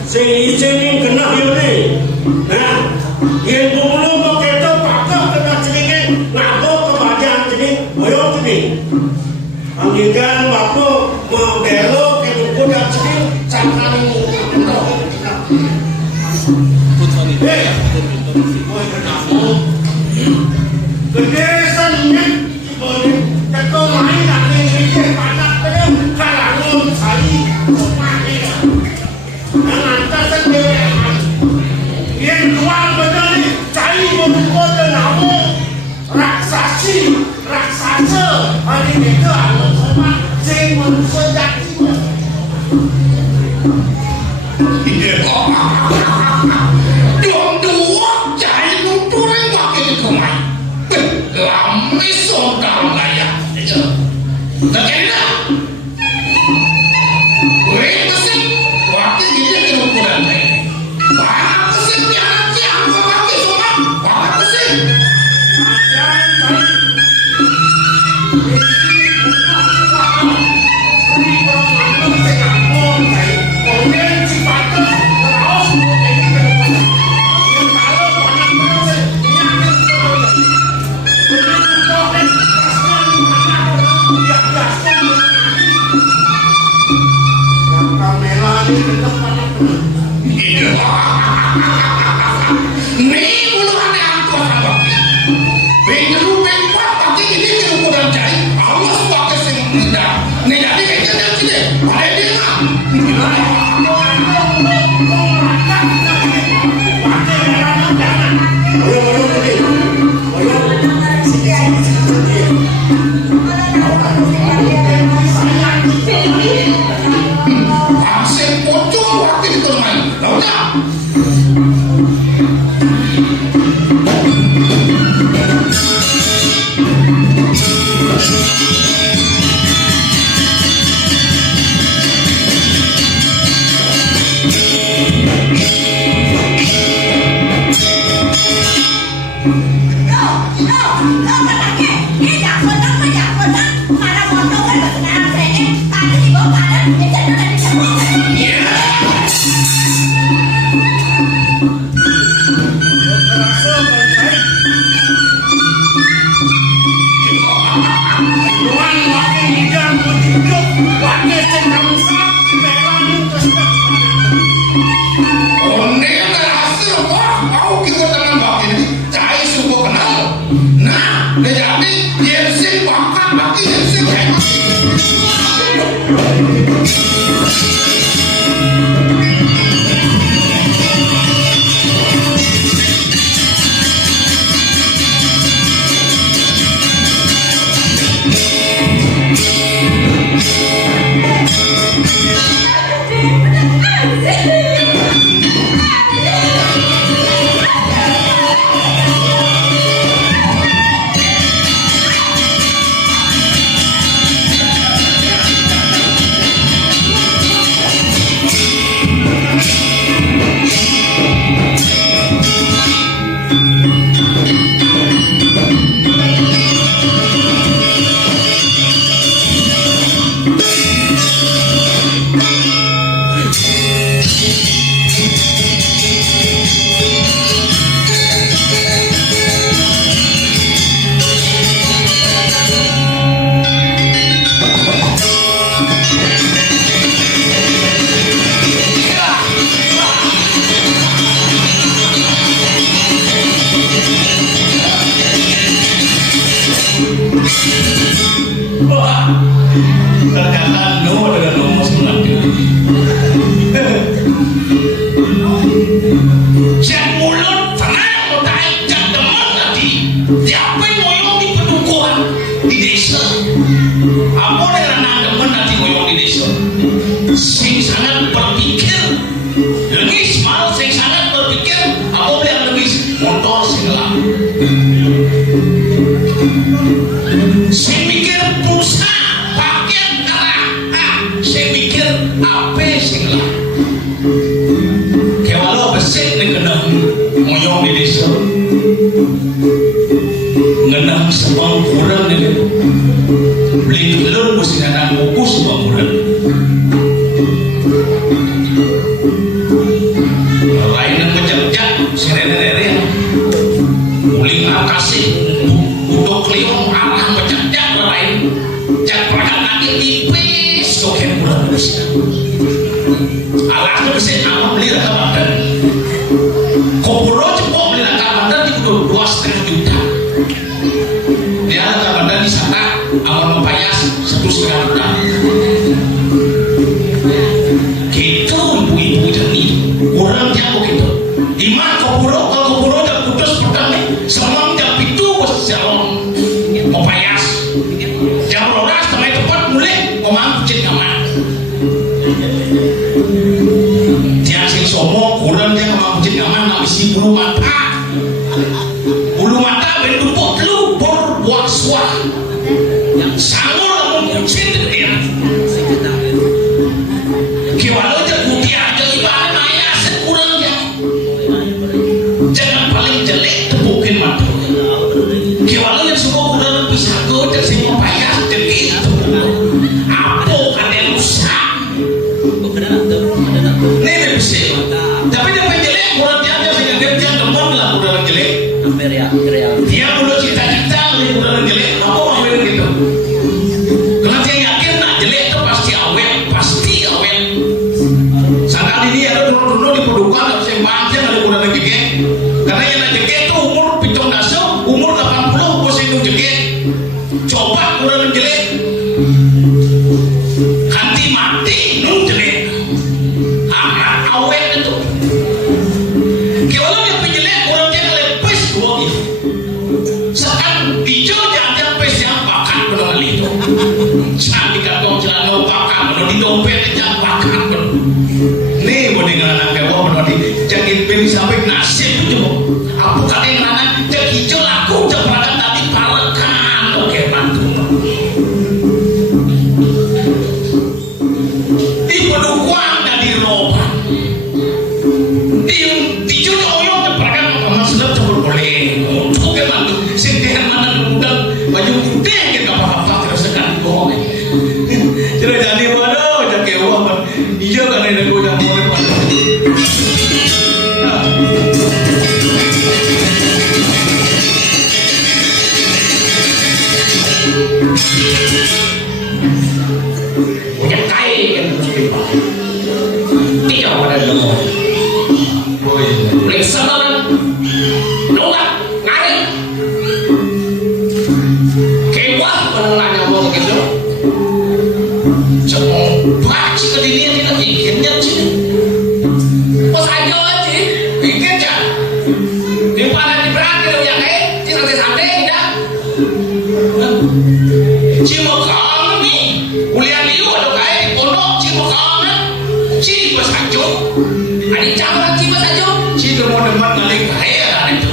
sing izin kena ini nah yang dulu kok kita pakai kena jenis ngapa kebahagiaan jenis boyong jenis ambilkan waktu membelok ke buku dan jenis cakap ini gede sannya Ketua Mai nanti ini panas terus kalangan sekali dan antar sendiri yang luar benar ni cari membuat nama raksasa hari itu anak sama sing manusia jati dua cari nuturin wakil kemai lama sondang layak terkena gue pesen waktu kita ke ukuran lain banyak pesen yang siang pakai semua banyak pesen Kemudian si patut terus Nih puluhan angkot apa? Benjelu bengkot tapi ini ukuran jahit. Awas pakai sing rendah. Nih jadi kayak gini. Ada dia mah. Vaksin pocong waktu itu main. Tahu tak? Ternyata no dengan nomor selanjutnya. Jangan mulut tenang, mutai jangan demam tadi. Diapain ngoyong di pedukuhan di desa? Apa dengan anak demen nanti ngoyong di desa? Sing sangat berpikir, lengis malu sing sangat berpikir. Apa yang lebih motor singlah. Sing mikir pulsa. Saya mikir apa sih lah kalau besar ni kena ngoyong di desa ngenang sebang kurang ni beli telur mesti ngenang buku sebang kurang lain yang kejap-kejap seret-seret uling akasih untuk liong arah kejap-kejap lain jak perangkat nanti tipis sokem kurang besar alatnya besar amat beli rata badan kopuro cepok beli rata badan di kudu 2,5 juta dia rata badan di sana amat mempayas 1,5 juta gitu ibu-ibu jernih kurang jauh gitu iman kopuro kalau kopuro jauh putus pertama semang jauh itu bos jalan mempayas jauh loras temai tempat mulai ngomong kucing nyaman dia sing somo kurang dia ngomong kucing nyaman nak isi bulu mata bentukuk telu bor buat suara sanggup ngomong kucing dia kiwalau jadi aja ibarat ayah sekurangnya jangan paling jelek tepukin mata kiwalau yang semua kurang bisa go dan semua payah jadi itu apa kan yang rusak ini bisa tapi dia penjelek kurang dia aja sehingga dia demam lah kurang jelek dia udah cita-cita kurang jelek apa ambil gitu kalau dia yakin nak jelek itu pasti awet sekali ini ada dulu di pedukuhan tak bisa jagin pin sampai nasib itu aku kakek mana cek hijau aku cek perangkat tadi palekan oke bantu di pedukuan dan di roban di jodoh oyong cek perangkat sama sedap cek boleh oke bantu sindihan mana udang baju putih kita apa-apa terus sekan bohong jadi jadi waduh cek kewa hijau kan ada gue yang boleh punya kai kan tidak ada lemah periksa banget nolak ngari kewah penelanya mau begitu coba sih ke dunia kita bikinnya sih pas aja aja bikin aja di mana di berarti lo yang kayak di santai-santai tidak cuma kamu nih kuliah liu atau kayak di pondok cuma kamu cuma saja ada cabang cuma saja cuma teman-teman ngalih kaya kan itu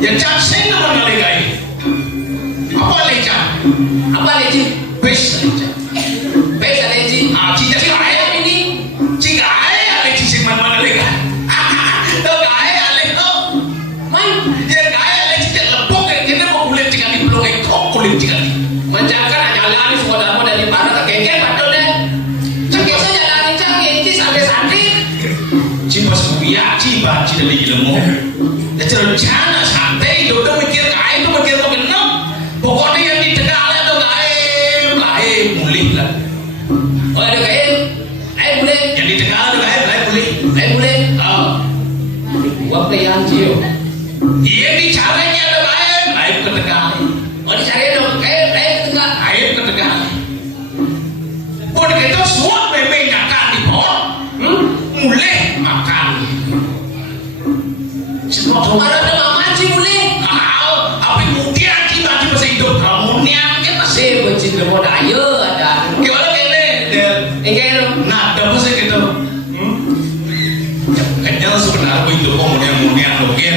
yang caksen teman ngalih kaya apa leca apa leci bes leca bes leci cita kaya ini cita kaya leci sih mana ngalih kaya tuh kaya leci man dia kaya leci dia lepok kita mau kulit jika di blok kok kulit jika di menjaga jalan saudara dari barat ke kengkeng betul deh cekik saja jalan cekik santai-santai cipa sebuya cipa cida di ilmu ya rencana santai itu mikir kaya itu mikir mengenal pokoknya yang di tengah itu kaya mulih lah oh ada kaya mulih yang di tengah itu kaya mulih gua kaya cio iya bicaranya ada kaya ke tengah oh dicari dong kaya ke tengah ke tengah pun kita suap memang makan di bawah mulai makan semua kemarin ada mamaci mulai apa kemudian kita di masa hidup kemudian kita masih bercinta pada ayo ada gimana kene enggak nah ada masa gitu kenyal sebenarnya itu kemudian mungkin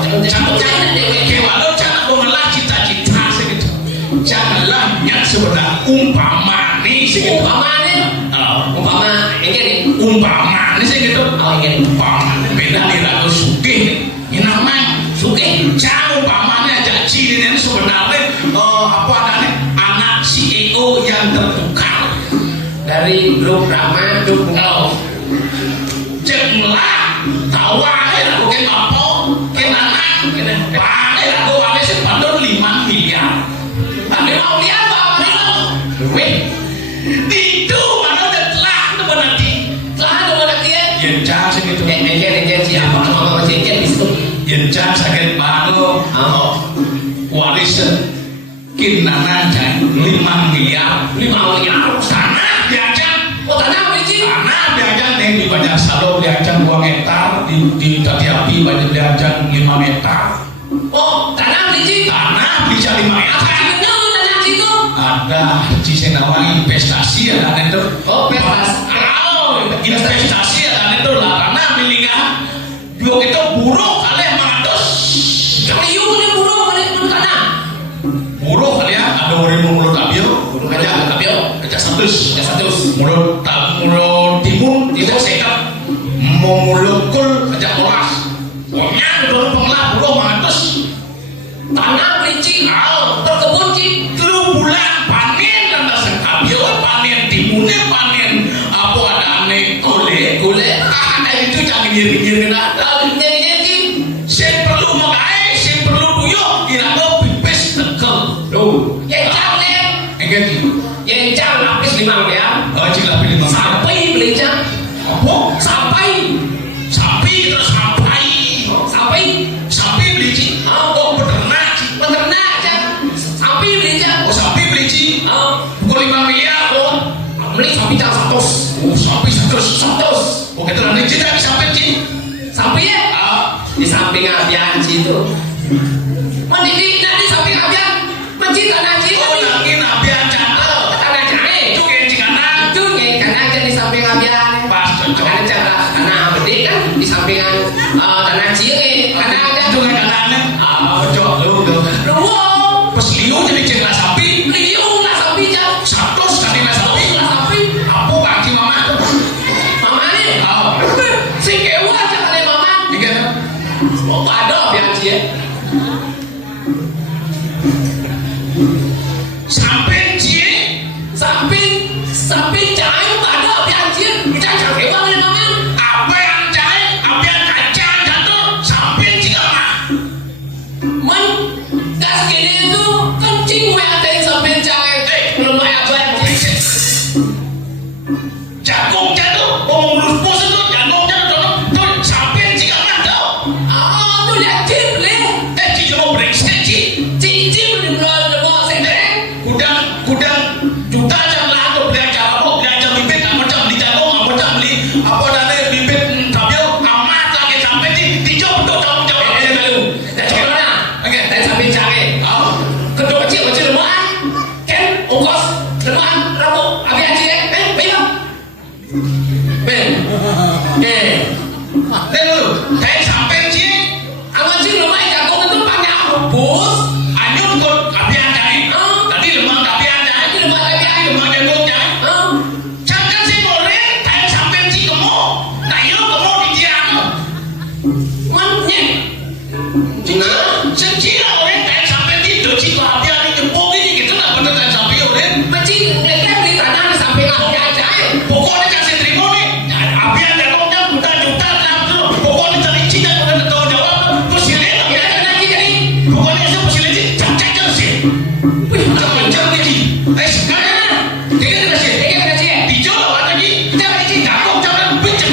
campur-campur deh gimana cara mengelah cita-cita segitu janganlah yang sebenarnya umpama nih segitu umpama nih segitu umpama beda nih lagu suki ini namanya suki jangan umpamanya aja ciri ini sebenarnya apa adanya anak CEO yang tertukar dari grup Rama grup jemlah tawahin aku ke bapak ke anak pakai aku pakai sepadan 5 miliar tapi mau lihat apa weh itu mana telah nanti ya yang cah segitu yang siapa kalau cengkel itu yang cah sakit baru warisan kinana aja 5 miliar tanah diajak tanah biji tanah diajak nih di banyak salo diajak 2 meter di tadi api banyak diajak 5 meter tanah biji 5 meter ada Cisenawa investasi ada itu investasi ada itu lah karena milikan dua itu buruk kali mengatus kalau iu boleh buruk kali karena buruk kali ya ada orang mulut tabio aja satu mulut timun tidak sekat mau mulut kul aja kolas pokoknya udah pengelah buruk mengatus tanah licin terkebun cik 3 bulan panen dan dasar kabio panen timunnya panen apa ada aneh gule ada itu jangan nyeri-nyeri nyeri saya perlu makai saya perlu buyuk kira-kira pipis tekel yang jangan yang jangan lapis 5 miliar cik lapis 5 miliar sampai beli cak apa? sapi terus sampai beli cik peternak cak sapi beli cak sapi beli cik pukul 5 miliar beli sapi cak 100 sapi 100 oke terus nanti cik sampai cik sapi ya? di samping abian cik itu nanti samping abian mencik tanah cik nanti abian cak tanah cak itu kayak cik kanan di samping abian pas cocok tanah bedi ini kan di sampingan tanah cilik ada Dengan anak-anak. Cok lu tuh. ruang Pas liu jadi cengkak sapi. liung lah sapi jauh Satu sekali lah sapi. lah sapi Apa kaki mama? mama nih si kewa jangan nih mama Tiga. mau ada biar cie Sampai cie. sapi jangan ada biar cie kita jangan kewa nih mama Apa yang cai? Apa yang kacang jatuh? Sampai jika mah. man gas gini itu kencing gue ada yang sapi jangan belum ada biar cie Jagung jatuh. Pengurus pos itu jagung jatuh. Tuh sampai jika mah tuh. tuh lihat cip leh Cik mau brengsek cik. cincin di bawah sedeng Kudang juta jam lah atau belanja bibit apa jam beli jagung apa jam beli apa dana bibit tabel amat lagi sampai di jauh tanggung jawab dulu dan contohnya oke dan sapi jangan kedua kecil lemaan kan ongkos lemaan rambut abi aja bayar dan dulu saya sampai cik aman sih lemaan jagung itu banyak bus anyut kok tapi ada tadi lemang tapi ada ini lemaan abi aja lemang jagung cai jangan sih boleh saya sampai cik kamu nah yuk kamu di jiang mannya Cina, secira orang kayak sampai tidur cik lah dia ada jempol ini gitu lah bener kayak sampai orang macam mereka beli tanah di samping abi aja pokoknya kasih terima nih api yang jagongnya juta tuh pokoknya cari cina udah tahu jawab terus silih tapi ya kan lagi jadi pokoknya itu silih sih cak sih jangan lagi sekarang dia kasih dijual apa lagi kita lagi jagong jangan bincang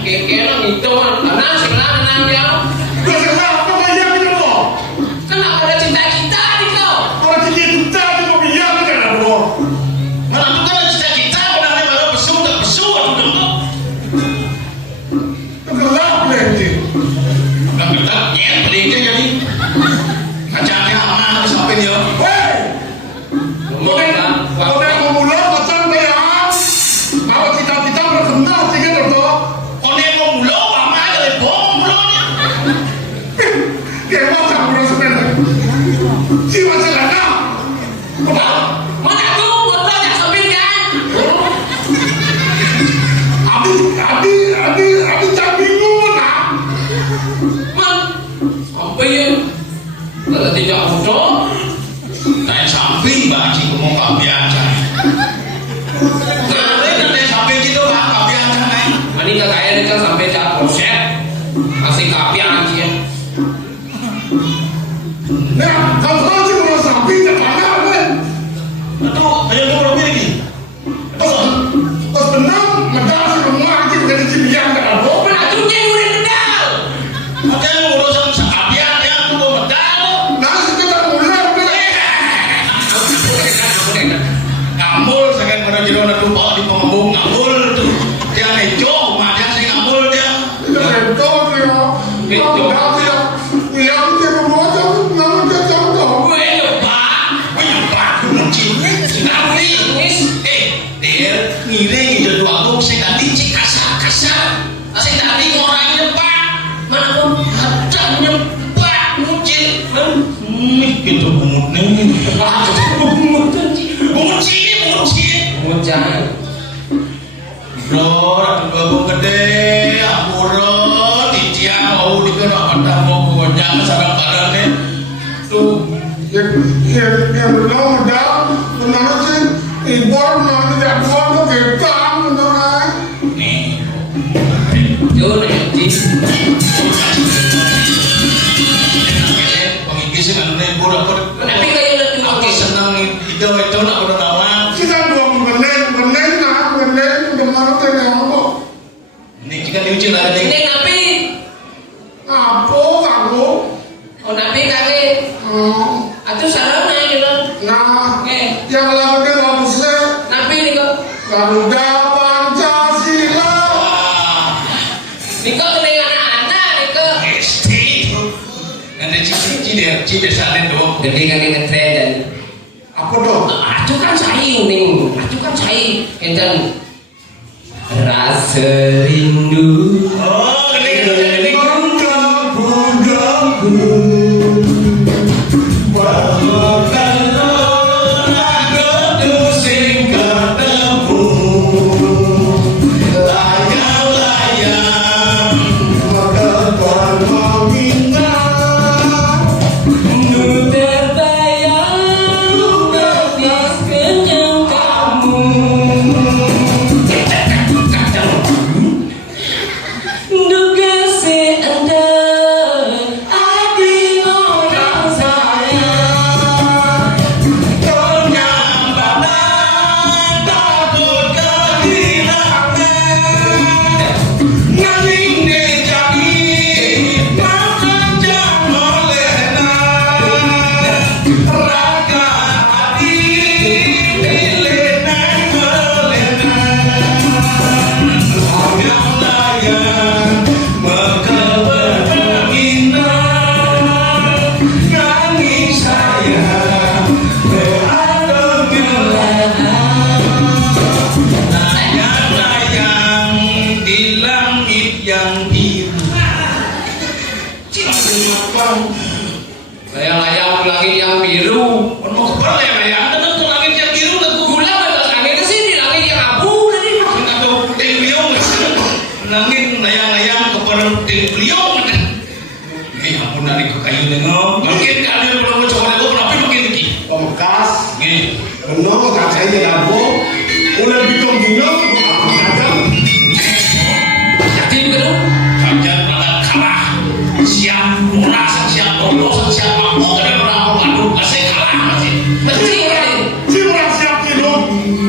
Kekera itu, karena anaknya. Udah selesai, apa kaya kita kok? Kenapa ada cinta-cinta di kau? Orang cinta itu mau biar kan bro. Mana tuh kan cita-cita benarnya baru besu udah tuh. Gelap nanti. Udah gedak nyet belinya jadi. Kacangnya aman sampai dia. Hei, Ngomong kalau yang mau mulai macam kayak apa cita-cita berkenal tiga bro. Kalau dia mau mulo, lama aja deh bom mulonya. Kayak macam bro sebenarnya. Si macam mana? mana aku buat belajar sampingan. Abi jangan bingung lah. Man, sampai ya. Kalau tidak mudah, Naik samping bagi ngomong kabiaca. Nah, naik samping gitu bang kabiaca naik. ini kan saya ini kan sampai ke proses kasih kapi aja. Nah, kalau sih mau sampai ke mana kan? Aduh, ayo ngomong lagi. Pas benar, medal sih rumah aja dari Cimian kan bro. Penatunya udah pedal. Oke, urusan sekabian ya, aku mau medal. Nah, kita mulai udah. Ngambul, saya pada jero na lupa di pengembung ngambul tuh. Dia nejo, dia sih ngambul dia. Kita sentuh dia. Medal dia. Dia dia mau nama dia contoh. Gue nyoba. Menyembah kunci. Nabi, dia ngiring itu dua tuh saya tadi cik kasar. Saya tadi orang nyembah. Mana pun ada nyembah kunci. Gitu bumutnya. Jangan. Bro, aku gabung gede, aku bro, di tiang mau dikenal pada mau goyang kadang-kadang nih. Tuh, Yang belum medal, benar sih. Ibu mana tidak buat tuh kita benar. nih. Jauh nanti. Pengikis sih kan nih, gue dapet. Tapi kayak udah Aku tinggi. senang itu nak udah lama. Kita dua benar udah mana tuh yang apa? Ini jika diuji lah Ini nih. napi. Apa kamu? Oh napi kali. Atuh sarana gitu. Nah, Oke. yang lakukan bagusnya Napi nih kok. Garuda Pancasila. Wah, Nih kok dengan anak-anak nih kok. SD itu. Ada cici desanin dong. Jadi kan dengan tren dan. Apa dong? Aduh kan saing nih. Aduh kan saing. Enten. Rasa rindu. Oh, gini. Layang-layang langit yang biru. Mau kepala ya, ya? Ada tuh langit yang biru, tuh Gula batas angin ke sini langit yang abu tadi. ada putih beliau, langit layang-layang kepada putih beliau. Ini ampun dari kayu nengok. Mungkin kalian belum coba aku kenapa makin tinggi? Pembekas. Nih, Benar tak saya dapur. Udah bikin bingung. Apa saja? Jadi begitu. kerja pada kalah. Siap moras, siap bolos, siap mampu. Ada orang mau ngadu, kasih kalah masih. Mesti kan. Si orang siap hidup.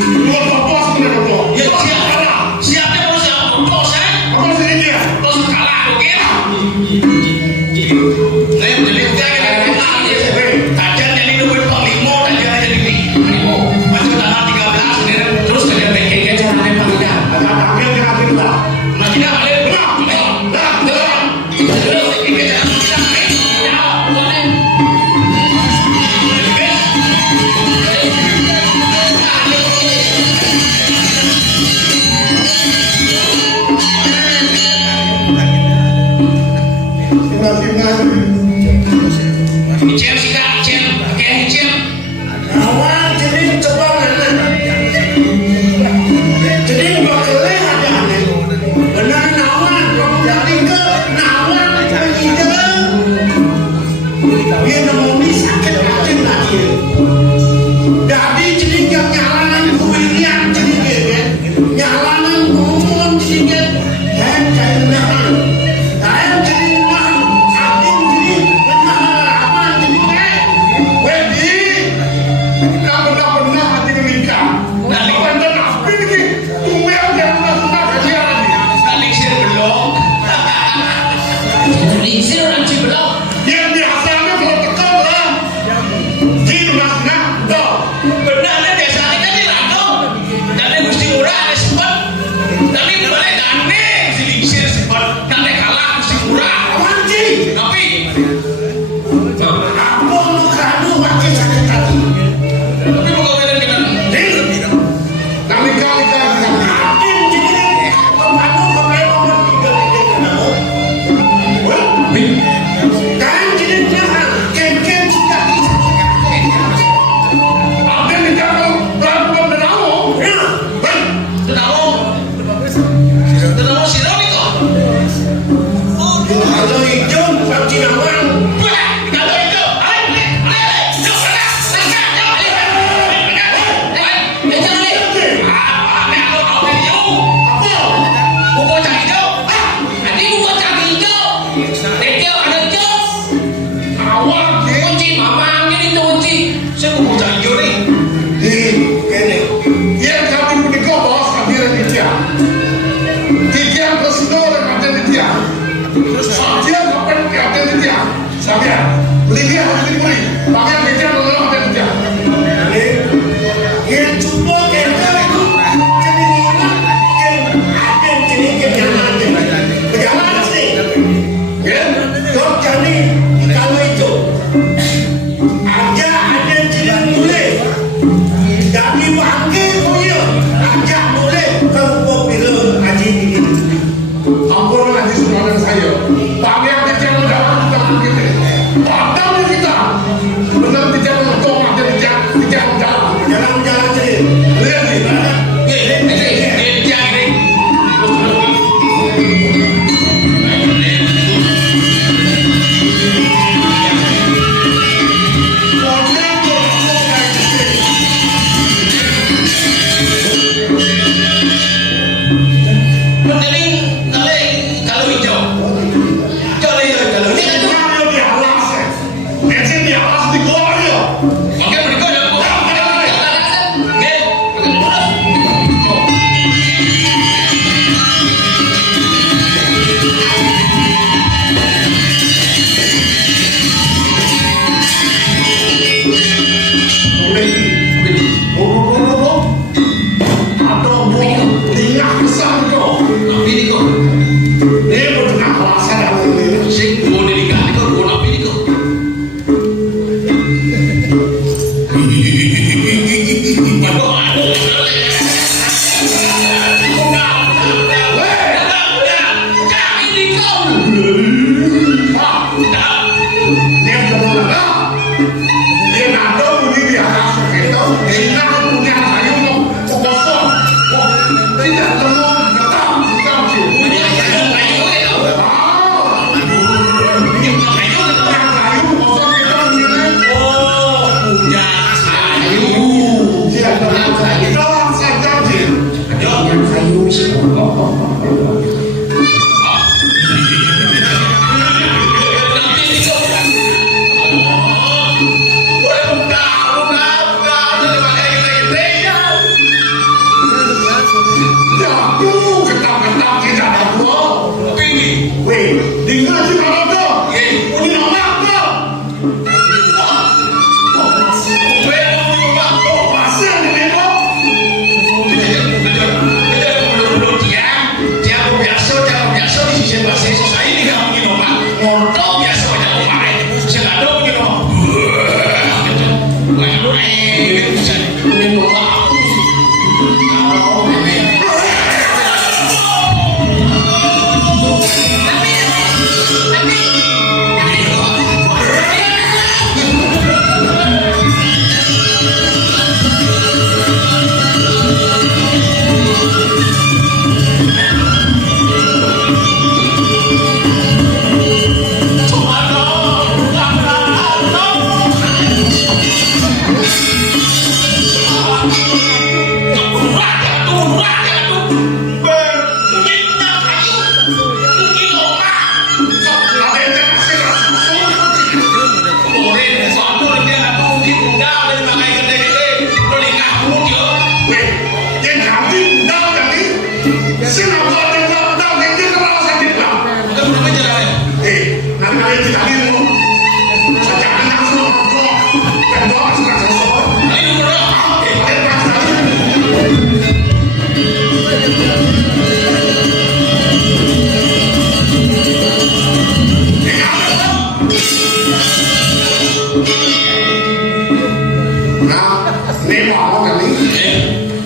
Dua bos benar betul. Ya siap kalah. Siapnya harus siap bolos, Apa sih dia? terus kalah, oke? Cem sih kak, Cem, kayak Cem. Awal jadi coba mana? Jadi bakalnya ada aneh. Benar nawan, kalau jadi ke nawan begitu. Dia nemu sakit hati lagi. Jadi jadi yang nyalanan kuilian jadi kan, nyalanan ngomong jadi kan, dan kayak nahan, dan jadi nahan, adin jadi nahan apa jadi kan, wedi. Benar-benar hati menikah. Nanti pandang apa ini? Tumel yang sudah kalian ini. Lingsir belum. Lingsir orang Cibelok. Yang biasanya kalau tekan lah. Jimat nak dah. Benar ada biasanya kan di rado. Tapi mesti murah ada sebab. Tapi boleh gane si lingsir sebab. Nanti kalah mesti murah. Wanci. Tapi Apa lu kanu wakil sakit hati? tapi mau kau bilang gimana? Kami adin jadi pembantu pembantu tiga dan jadi nahan ken sudah adin dijaga berapa berapa? Ya. Tenang si Roni kok. Kalau hijau bukan Cinawan. Kalau itu, Yang kami menikah bahas hadiran di dia. Tiga bersenor yang ada di dia. Dia kapan ada di dia? Saya beli dia harus diberi. Pakai meja dulu ada di dia. Yang cuba kita itu jadi lima, ada jadi kenyaman. Kenyaman sih. Ya, kau jadi kalau itu ada jadi boleh. Jadi panggil punya ajak boleh kau bila haji ini. Ampun haji sunan saya. Bagi yang kecil dalam kita.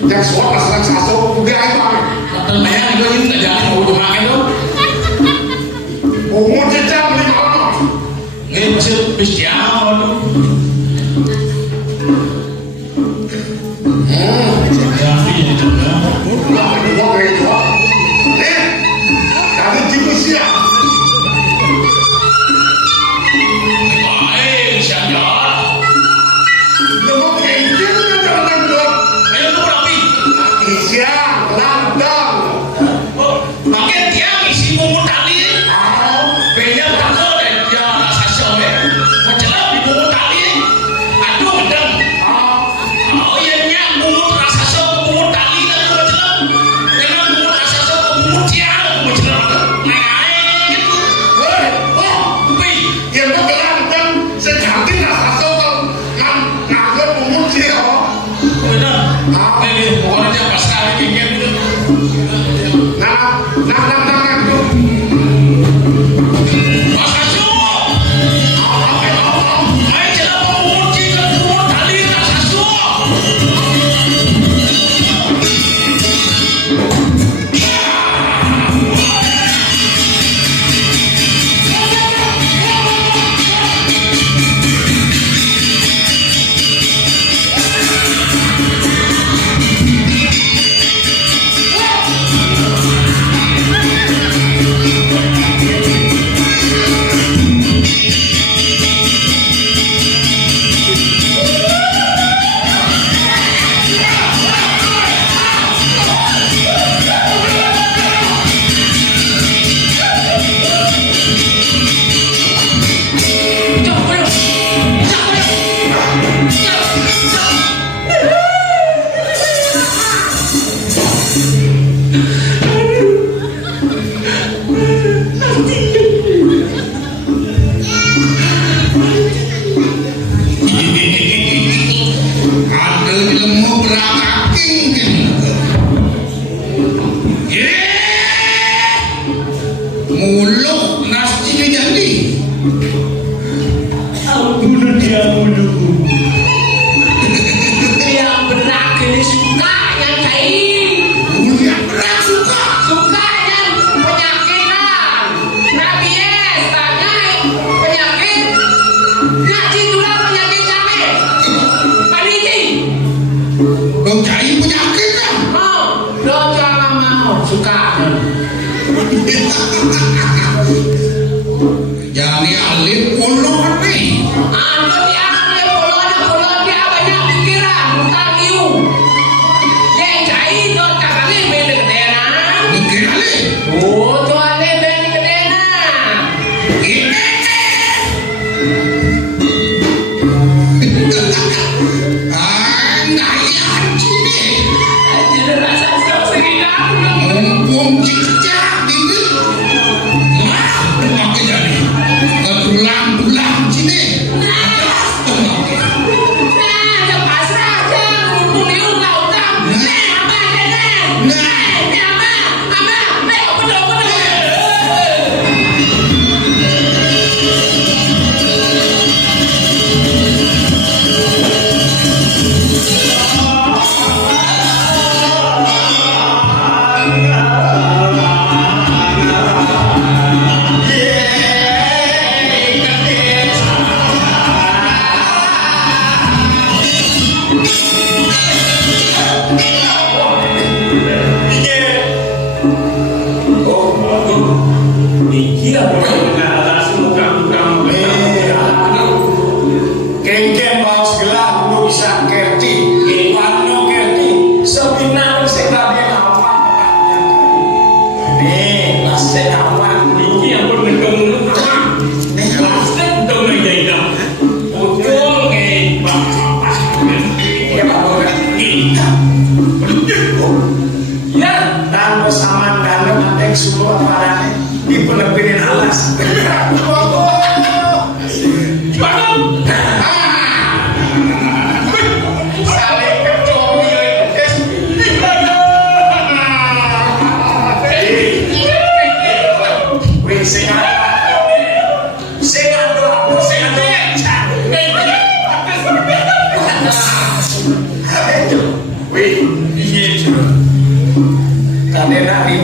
Yang suat asal satu udah aja pak. Terbayang itu ini nggak jadi mau udah makan tuh. Umur jejak beli mana? Ini masih bestial tuh. Dari Indonesia. Baik, siapa? Lo kecil kan jangan dong. Ayo tuh rapi. Indonesia, London. Pakai tiang isi bumbu tali. Benya bangko dan dia rasa siapa? Majalah di bumbu tali. Aduh gedang. Oh iya nyak bumbu rasa siapa bumbu tali dan majalah. Jangan bumbu rasa siapa bumbu tiang majalah. Main gitu. Pi. Yang itu London, seganti rasa soto. Nggak umur sih oh. Benar. Ini pokoknya pas kali bikin itu. Nah, itu. Mas Asu. Ayo jalan bumbu tiang bumbu tali rasa Asu. Ada ilmu berakaking. Muluk nasi jadi. Bunuh dia bunuh. Yang berak ini suka yang cair. Yang berat suka. Suka yang penyakitan. Rabies, tangai, penyakit. Ngaji tulang penyakit capek. Paniki. Dong cai penyakit kan. Oh, lo jangan mau suka. Jadi alit ulur nih. Ando dia bolon dia banyak pikiran, utang iu. Yang cair do cakali beli kedenan. Mikir alit. Oh, tuane beli kedenan. Naya sini. Jadi rasa sok segini. Mumpung cicak ini. Apa jadi? Ketulang-tulang sini. Nah, pasrah aja, mumpung iu nggak utang. Apa kedenan?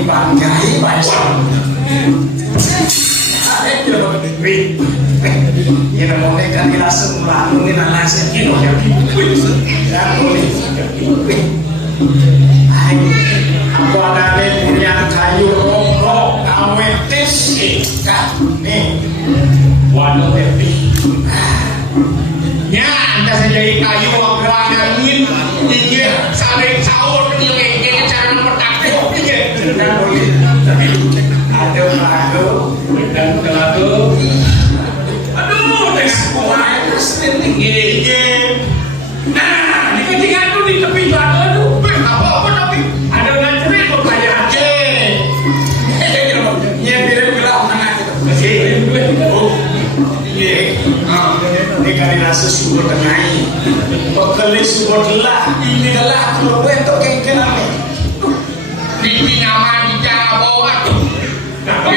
banggai bahasa. Ini boleh kan langsung lalu ini langsung ini ya. Aku ada punya kayu rokok awetes kan nih. Waduh tepi. Ya, anda saja kayu orang angin ini saling sahur ini cara pertama ini. Tapi ada malu dan keladu. Aduh, tes kuat tinggi. Nah, ini ketinggalan tuh di tepi batu tuh. Apa tapi ada ngantri kok banyak aja. Iya, bila mana gitu. Masih. Oh. Iya. Ini kali nasi subur kenai. Pekali subur lah. Ini adalah kalau bentuk kengkenan. Di nama di Jawa tuh. Tapi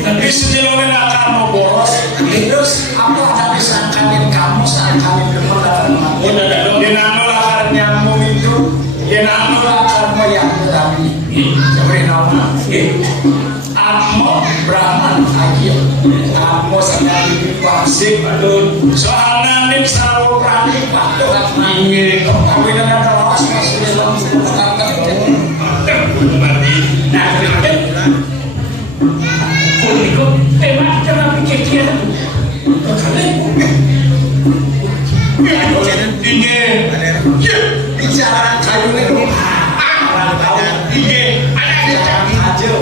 tapi sejauh ini akan mau boros. Terus apa ada bisa kalian kamu saat kalian dengar dalam mati? Dia nama nyamuk itu, dia nama karma yang tetapi seperti nama. Amo Brahman Agil, Amo sendiri pasif aduh. Soalnya nih sawo prani patuh ingin kami dengan terus masih dalam kata. Nah, Kau tema kenapa kecil? Ini, bicara kayu ini. Ini, ada kacau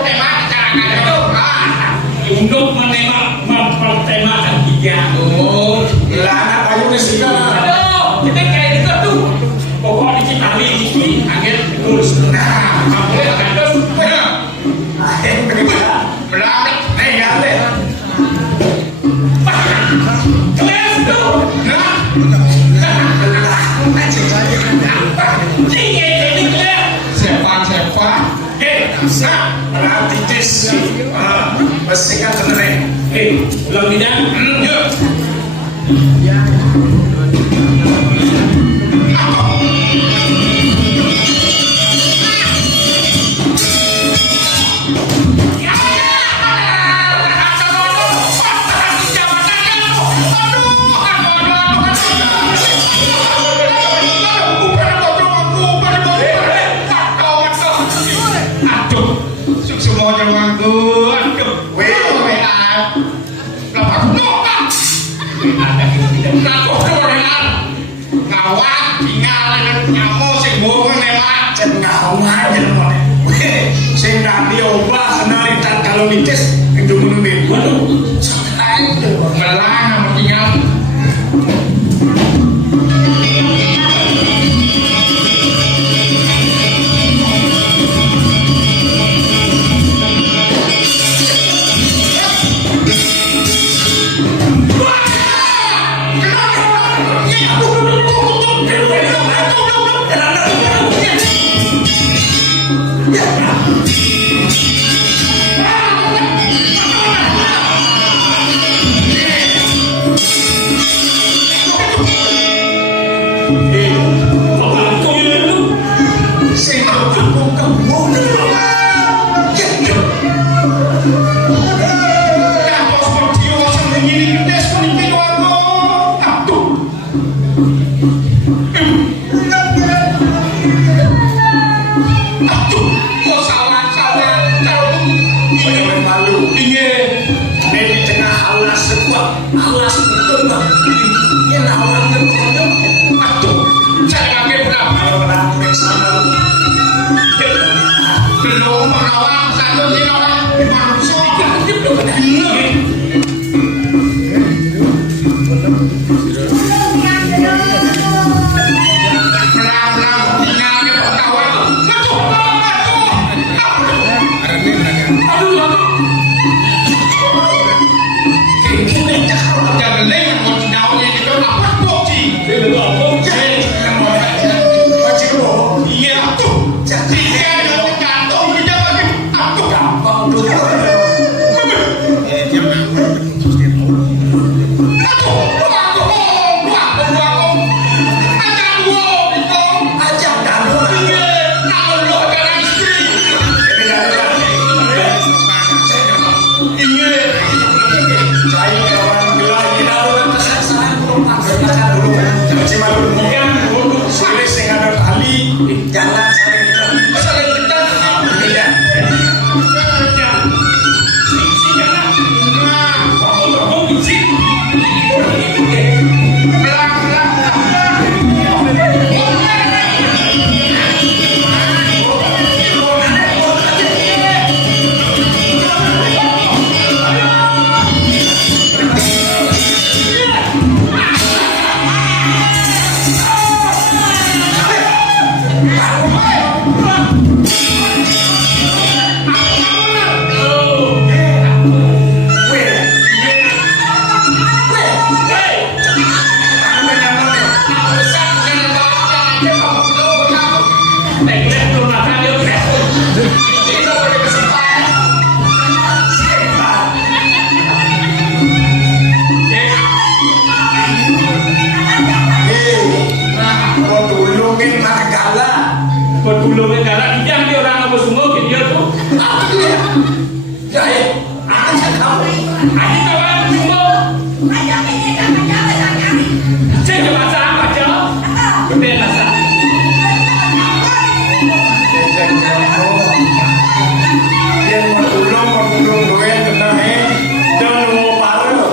tema, kacau. Untuk menembak mempertemakan tiga. Oh, lana kayu ini sih. Aduh, kita kayak itu tuh. Pokok di Cipali ini angin terus. Nah, kamu akan terus. Berangkat, nggak kelas tuh, siapa? Berarti tis, bersihkan sebenarnya. Ulang bidang, yuk. Kalau nitis itu menurut waduh santai melang tinggal Jaya, akan saya kamu. Adi kawan semua. Saya bahasa apa aja? Betul bahasa. Yang mau duit tenang jangan mau parah.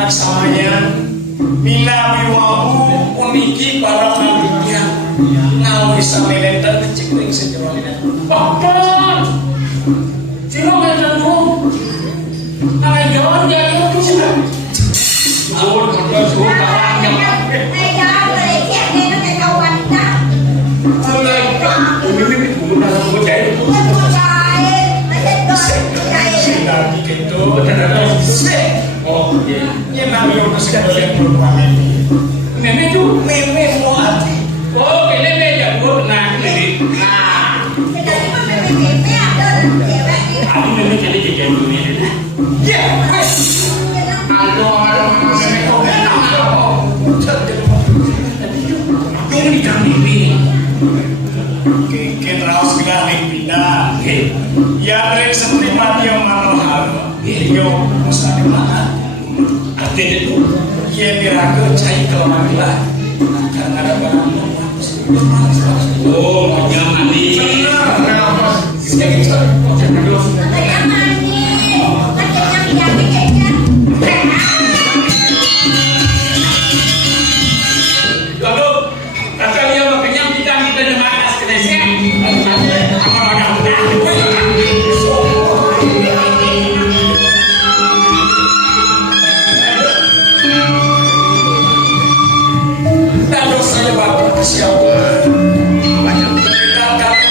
Aksamanya mina biwahu uniki para nabinya nau bisa menentan mencikuring sejauh ini. Bapak, cuma menentu. Ayo jangan itu sih. Awal kerja suruh kawannya. Lagi gitu, oh, ini namanya masih ada perempuan ini. Meme tu. Meme mau hati. Oh, meme ya gua kena ini. Nah, aku meme jadi jajan dulu ni. Ya, halo, meme kau kenapa? Kau ni kami ni. Kikin raus bilang pindah. Ya, mereka seperti mati yang mahal. Yo, mustahil mana? Ada itu. Ye miracle cai kalau mamilah. Karena ada barang. Oh, macam mandi. Lalu, kata dia makanya kita dengan atas kenesnya. Lalu saya bawa ke siapa? Macam kita kami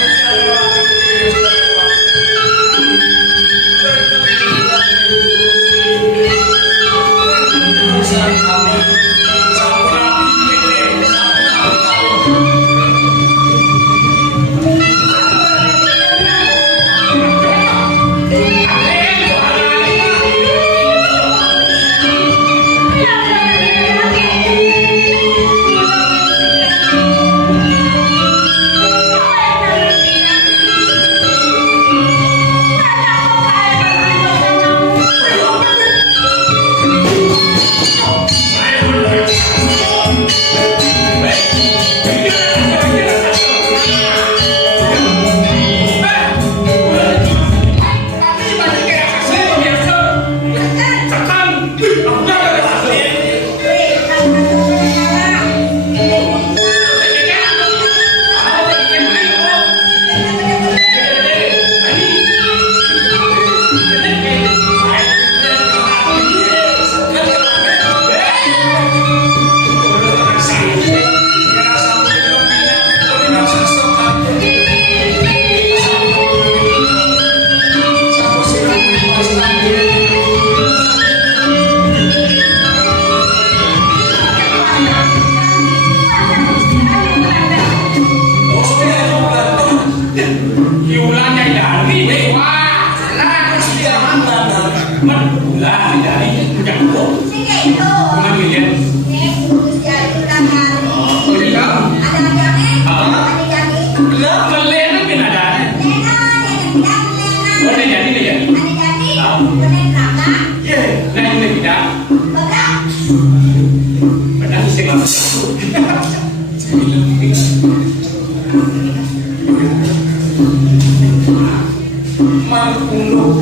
Mangkulo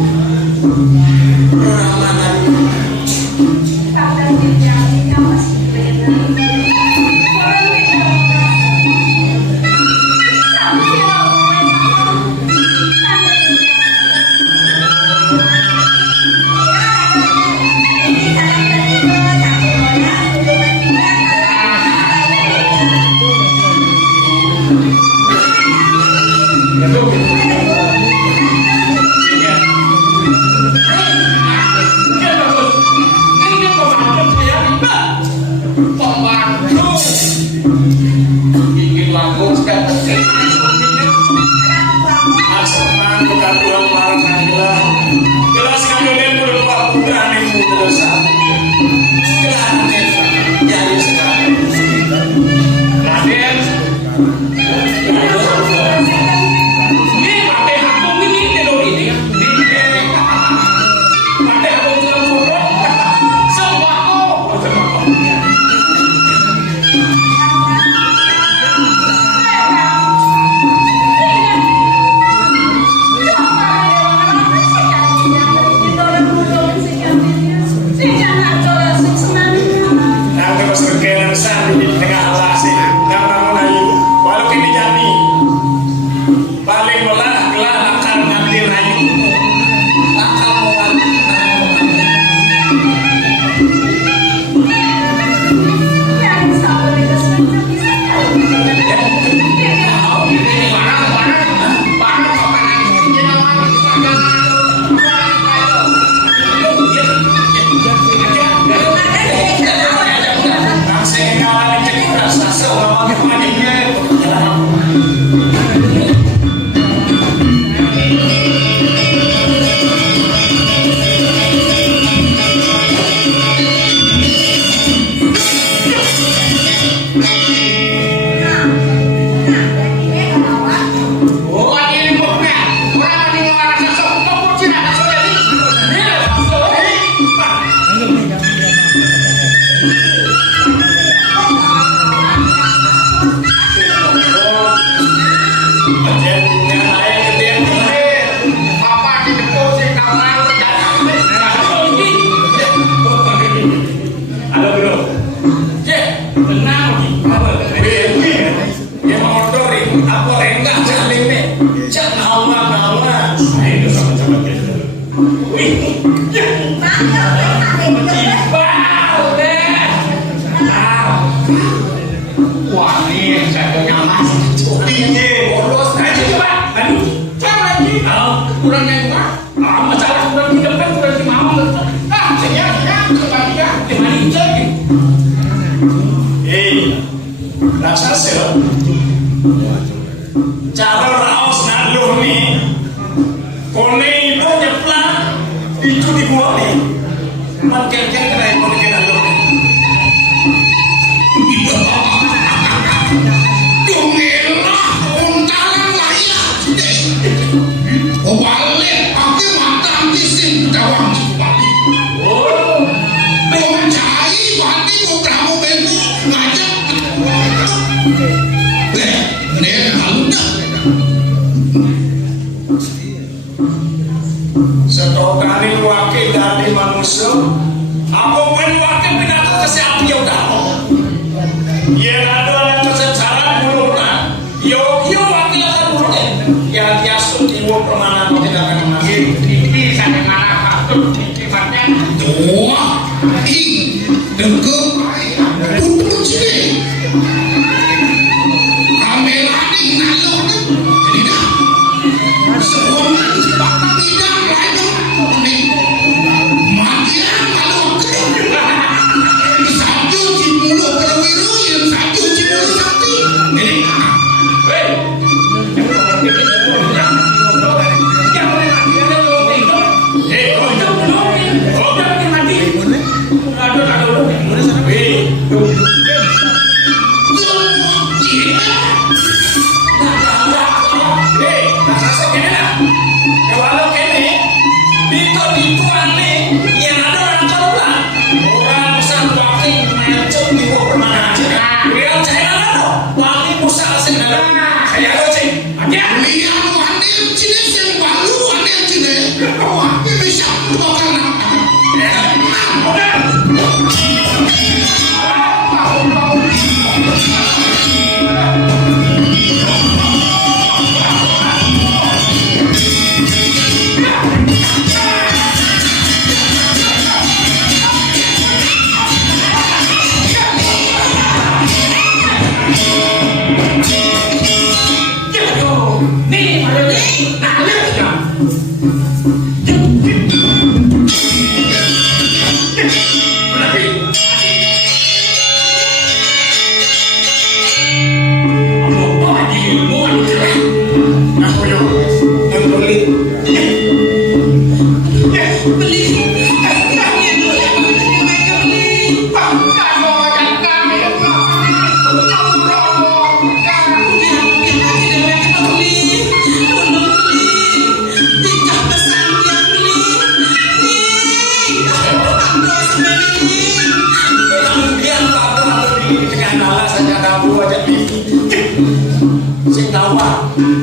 ramalan cara raos naluh nih kone itu nyeplan itu di gua nih makin kena kone kena naluh Dungelah untalan layak balik pakai mata bising dawang balik mencari bati kamu bego ngajak setokali wakil dari manusia aku pun wakil pinatu kesehatan ya udah ya ada secara buruknya yo wakil akan buruknya ya dia sutiwo permana mau tidak akan lagi ini sampai mana patut sifatnya wah ih dengke untuk sini kamerani nalur jadi dah semua bakal tidak lain nih makian nalur satu cipulu perwiru yang satu cipulu sakti ini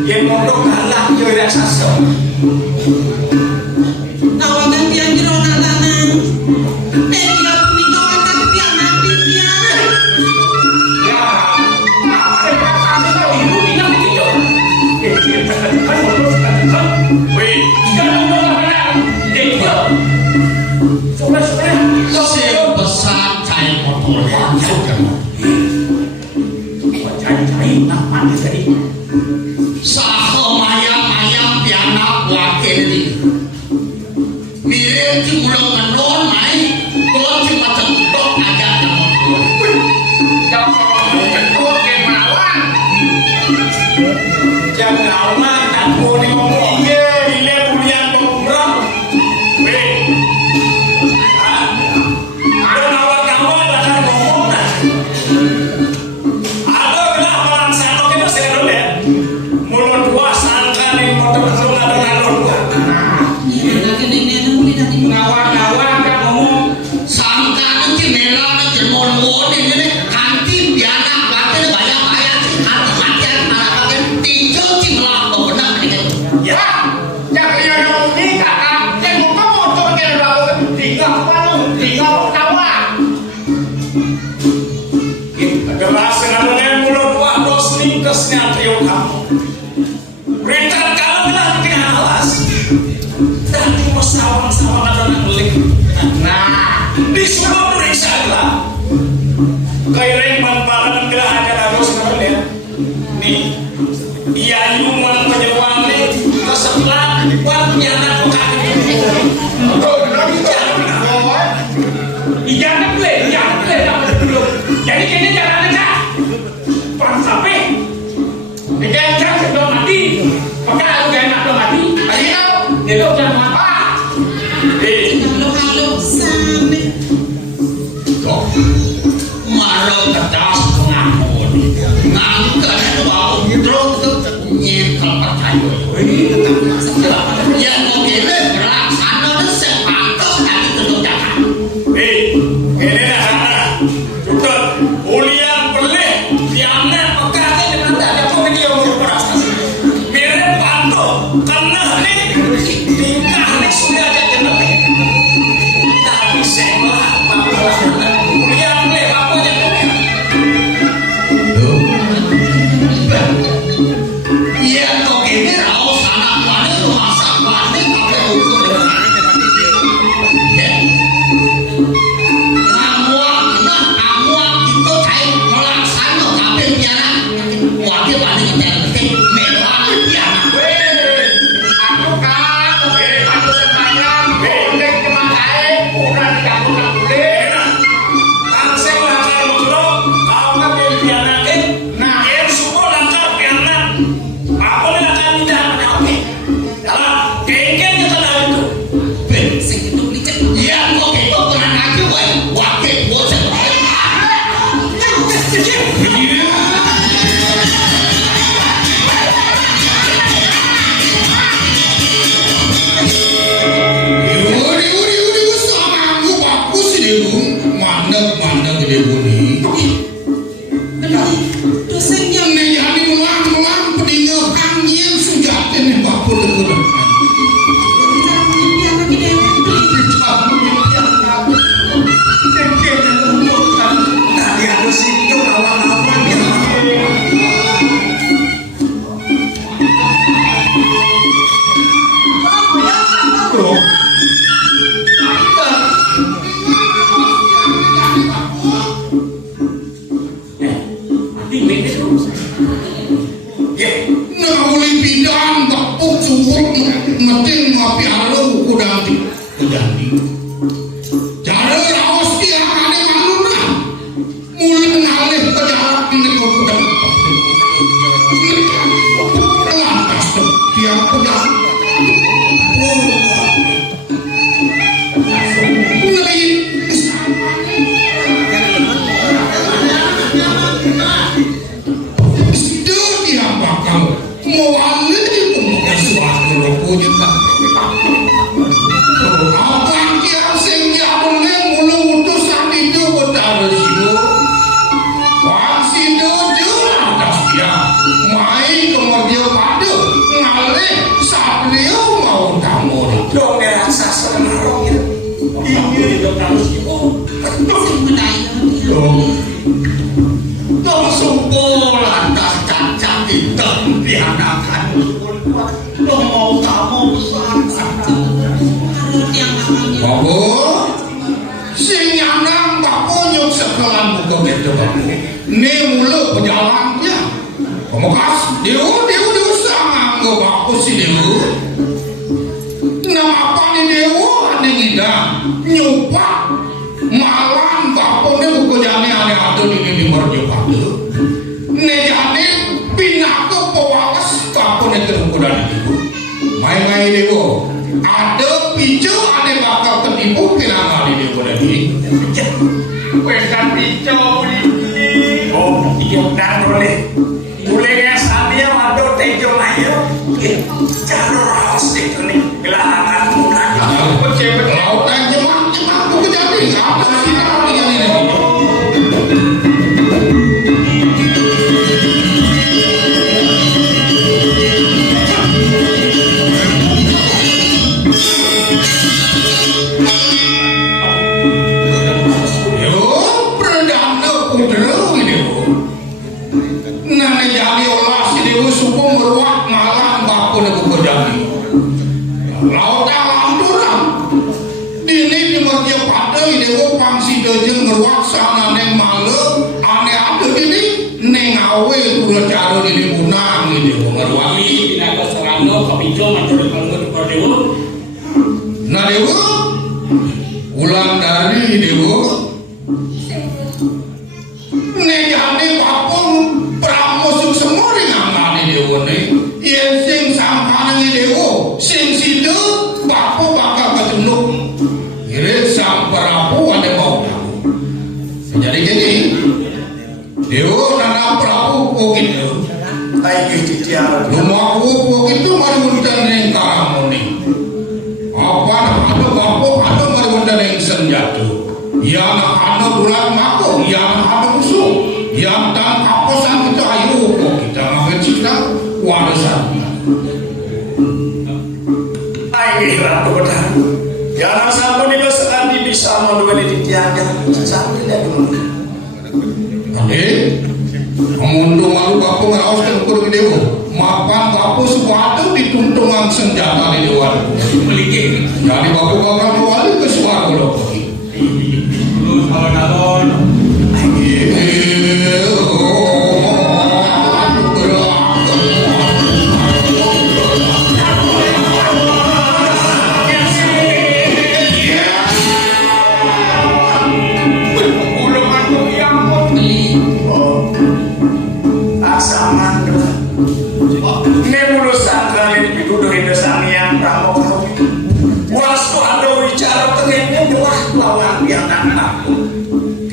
yang mondok kalah yo ora saso. Tawagan tiang jero natanan. Dia punika kata tiang nanti dia. Ya, saya saso tahu ibu minang begitu. Dia kan mondok kan. Weh, jangan mondok kalah. Dia Sing pesan cai motor langsung kan. cai apa jadi? Saha mayang-mayang pianak wakil ni. Mirip ti mulang menon mai, kalau ti macam dok aja kan motor. Jangan aman, tak boleh ngomong. Bila bulian berkurang, weh. Ada kawan-kawan akan ngomong dah. Ada bilang orang satu kita sekarang lihat. Mulut dua sangka ni motor bersama dengan dua. Iya, kene nene muli tadi. Kawan-kawan kan ngomong. Sangka nanti merah nanti mon ini kanti pianak wakil banyak-banyak hati-hati malah pakai tinggal ti melak benar ni. Ya, jangan yang ngomong kakak. Yang ngomong motor kan bawa tinggal palu, tinggal kawan. Adalah sekarang mulut dua dos ningkesnya trio kamu. Perintah kalau bilang bikin alas. Tadi mau sawang-sawang ada ngelik. Nah, disuruh periksa lah. Kayak manfaat kira ada harus sekarang ya. Nih, iya iuman penyewaan nih kesebelah waktunya anak bukan. Jangan boleh. Jadi kini jangan dekat. Perang sampai. Jangan sebelum mati. Maka aku jangan belum mati. Ayo, hidup jangan apa. Halo-halo sampe. Kok marah kedas pengamun. Ngangkat bau hidro tu nyekal percaya. Yang kau kira berlaksana tu sepakat tapi tentu jangan. Ini dah sana. Betul. Ulian pelih. Tiangnya pekatnya dengan tak ada video berperasa. Mirip bantu. Karena ni tingkah ni sudah ada jenak. Tapi sebelah apa ulian pelih apa je. Yang kau kira raus anak mana masa mana pakai hukum dengan amuak itu kayak melaksana tapi piana wakil banding penting mewah piana. Aku kan bantu sembahyang. Bondek cuma saya. Udah digabung boleh. Tangseng lancar motor. Kau kan pianakin. Nah, yang semua lancar pianak. Aku ni lancar tidak kami. Dalam kengkeng kita dah itu. Sing itu beli cek. Yang kau itu pernah ngaji wakil bocah. Uri sama aku bagus ini mana gede buni. Dosen yang Ini hari melang pedingnya angin sujat ini bakul itu. bicara punya piala gede. Tadi aku singgung awal-awal gitu. Mati beda terus. Ya, Nah boleh bidang tepuk cukup meting ngapi alo kudanti. Cara raos dia ada manuna. Mulai mengalih ke jarak ini kau kudang. Lantas tiap pedang. Dia bakal mau alih pun suatu rokok juga. Abang kia sing ya boleh mulu utus tapi itu betul sih. muka beto kamu. Ne mulu pejalannya. Pemekas, dia sama nggak bagus sih dia. Nama apa nih dia? Ada ngidam, nyoba, malam bapaknya buku jani ada di merjok itu. Ne jani pindah ke pewawas bapaknya terbuka dari itu. Main-main dia. Ada picu, ada bakal ketipu pinang kali dia boleh beli. Bukan pico ini. Oh, pico dan boleh. Bolehnya saya waduh tejo ayo. Jangan harus itu nih. Gelakan bulan. Lautan jemaah buku jadi apa sih kali ini? Nah dewa, ulang dari dewa, nejane papung pramusuk semua dengan ngane dewa nih, yang sing sampan nih dewa, sing situ papu bakal kecenuk, kira sang prapu ada mau tahu, jadi gini, dewa nana prapu kokin dewa, Ayo kita rumah kokin itu mari urusan yang kamu nih. Apa ada bapuk ada mariwanda yang senjata yang ada bulan mako yang ada musuh yang dan kaposan kita ayo kita ngambil cita warisan Ayo ratu benar. Jangan sampai di sekali bisa menduga di tiada sampai tidak dulu. mengundung malu bapuk ngerawas dan kurang dewa mapan bapuk sesuatu dituntungan senjata di dewan jadi bapuk bakal kembali ke suara bodoh Terus alon-alon.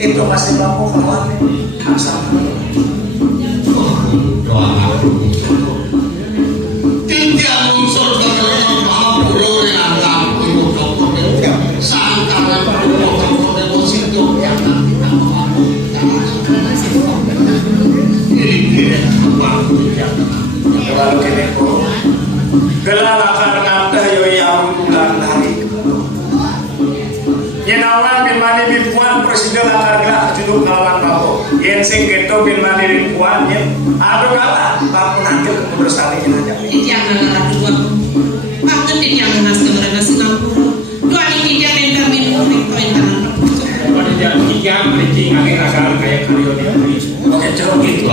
Itu masih mampu kawan asal Tiga unsur berkelana maha puluh dengan lampu ibu dokter sangkaran puluh dokter deposito yang nanti tak mampu ini kalau kini gelala karena dayo yang bulan hari Yenawan bin Mani bin Puan Presiden akan gerak judul kawan bako Yen sing geto bin Mani bin Puan Yen aduh kata bako nanti kemudian saling aja Yang ngarah dua, waktu yang ngas keberada Singapura, dua ini dia nempel minum itu yang tangan. Kalau dia tiga beli agak-agak kayak kalian dia. oke cerok gitu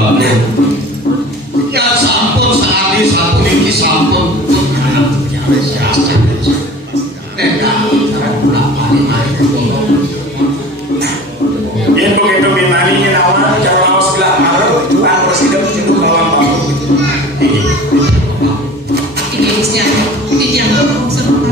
ya sampun sekali sampun ini sampun ya wes ya Yen begitu bin Mani Yenawan cara lawas gelap malu Tuhan Presiden judul kawan bako Ini yang serupa.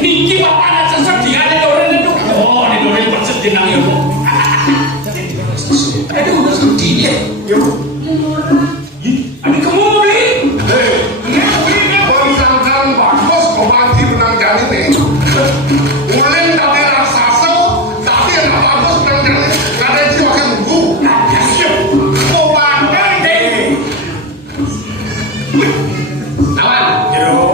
Niki bapak anak sesat dia ada orang itu. Oh, di orang persen jenang ya. sih. Aduh, udah sedih ya. Yuk. Adik kamu mau beli? Bintang-bintang bagus, pembanti menang jali nih. Ulin tapi raksasa, tapi yang bagus menang jali. Gak ada yang pakai nunggu. Pembanti. Awan. Yuk.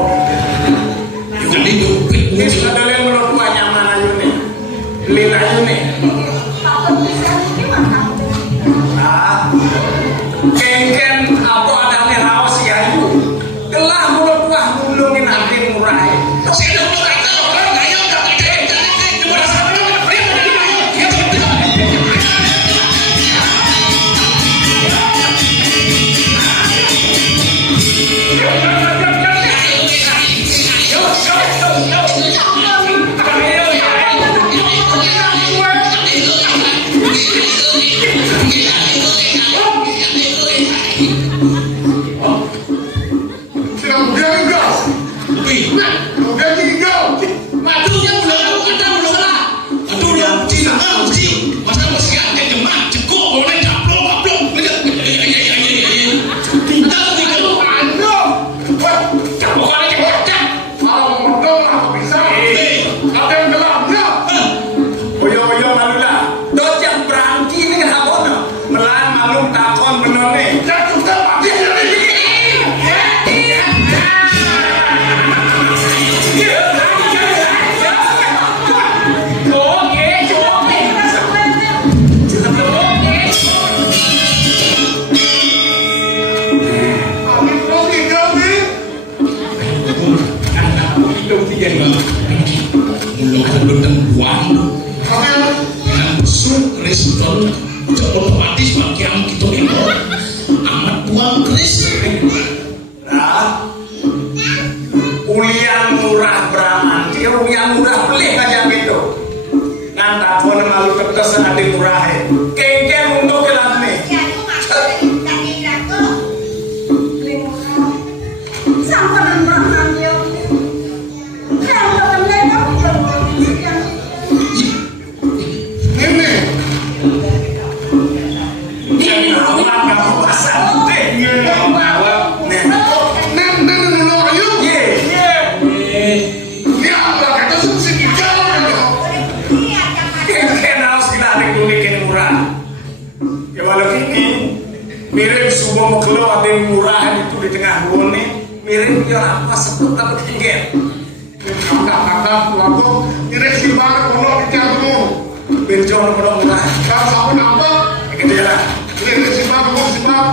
Jadi dupit. Ini sudah yang menurut gua nyaman aja nih. Lin aja nih. Kengken apa adanya rawas ya itu. Telah mulut wah mulungin hati murai. Saya udah mulai tahu orang ayo enggak gede. Cuma sama mirip semua makhluk ada yang murahan itu di tengah bone mirip dia apa sebut apa kenggen Kata-kata waktu mirip si bar kono di jantung. benjol kono murah Kalau sama nama, gede lah mirip si bar kono si bar.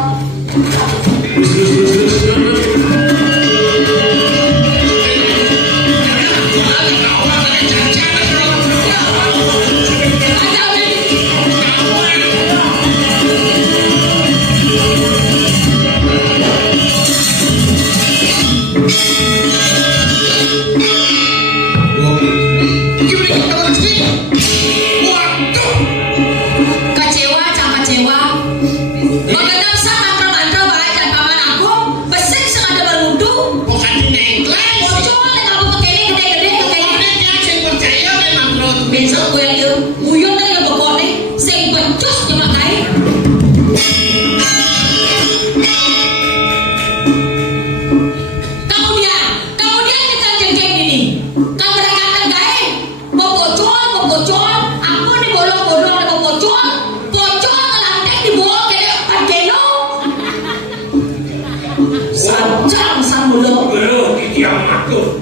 Kecewa, cang kecewa. Mengenang sama mantra-mantra bahaya paman aku, besik sengaja berwudu. Bukan di nengkleng. Bocor dengan aku kekini gede-gede kekini. Saya percaya memang terus. Besok gue lihat, uyun tadi yang pokok nih, sing becus dimakai. Kemudian kita jengking ini, kan mereka tergain, bocor, aku di bolong-bolong ada bocor ngelantek di bawah kayak pageno. Sang mulo. Belum yang matur.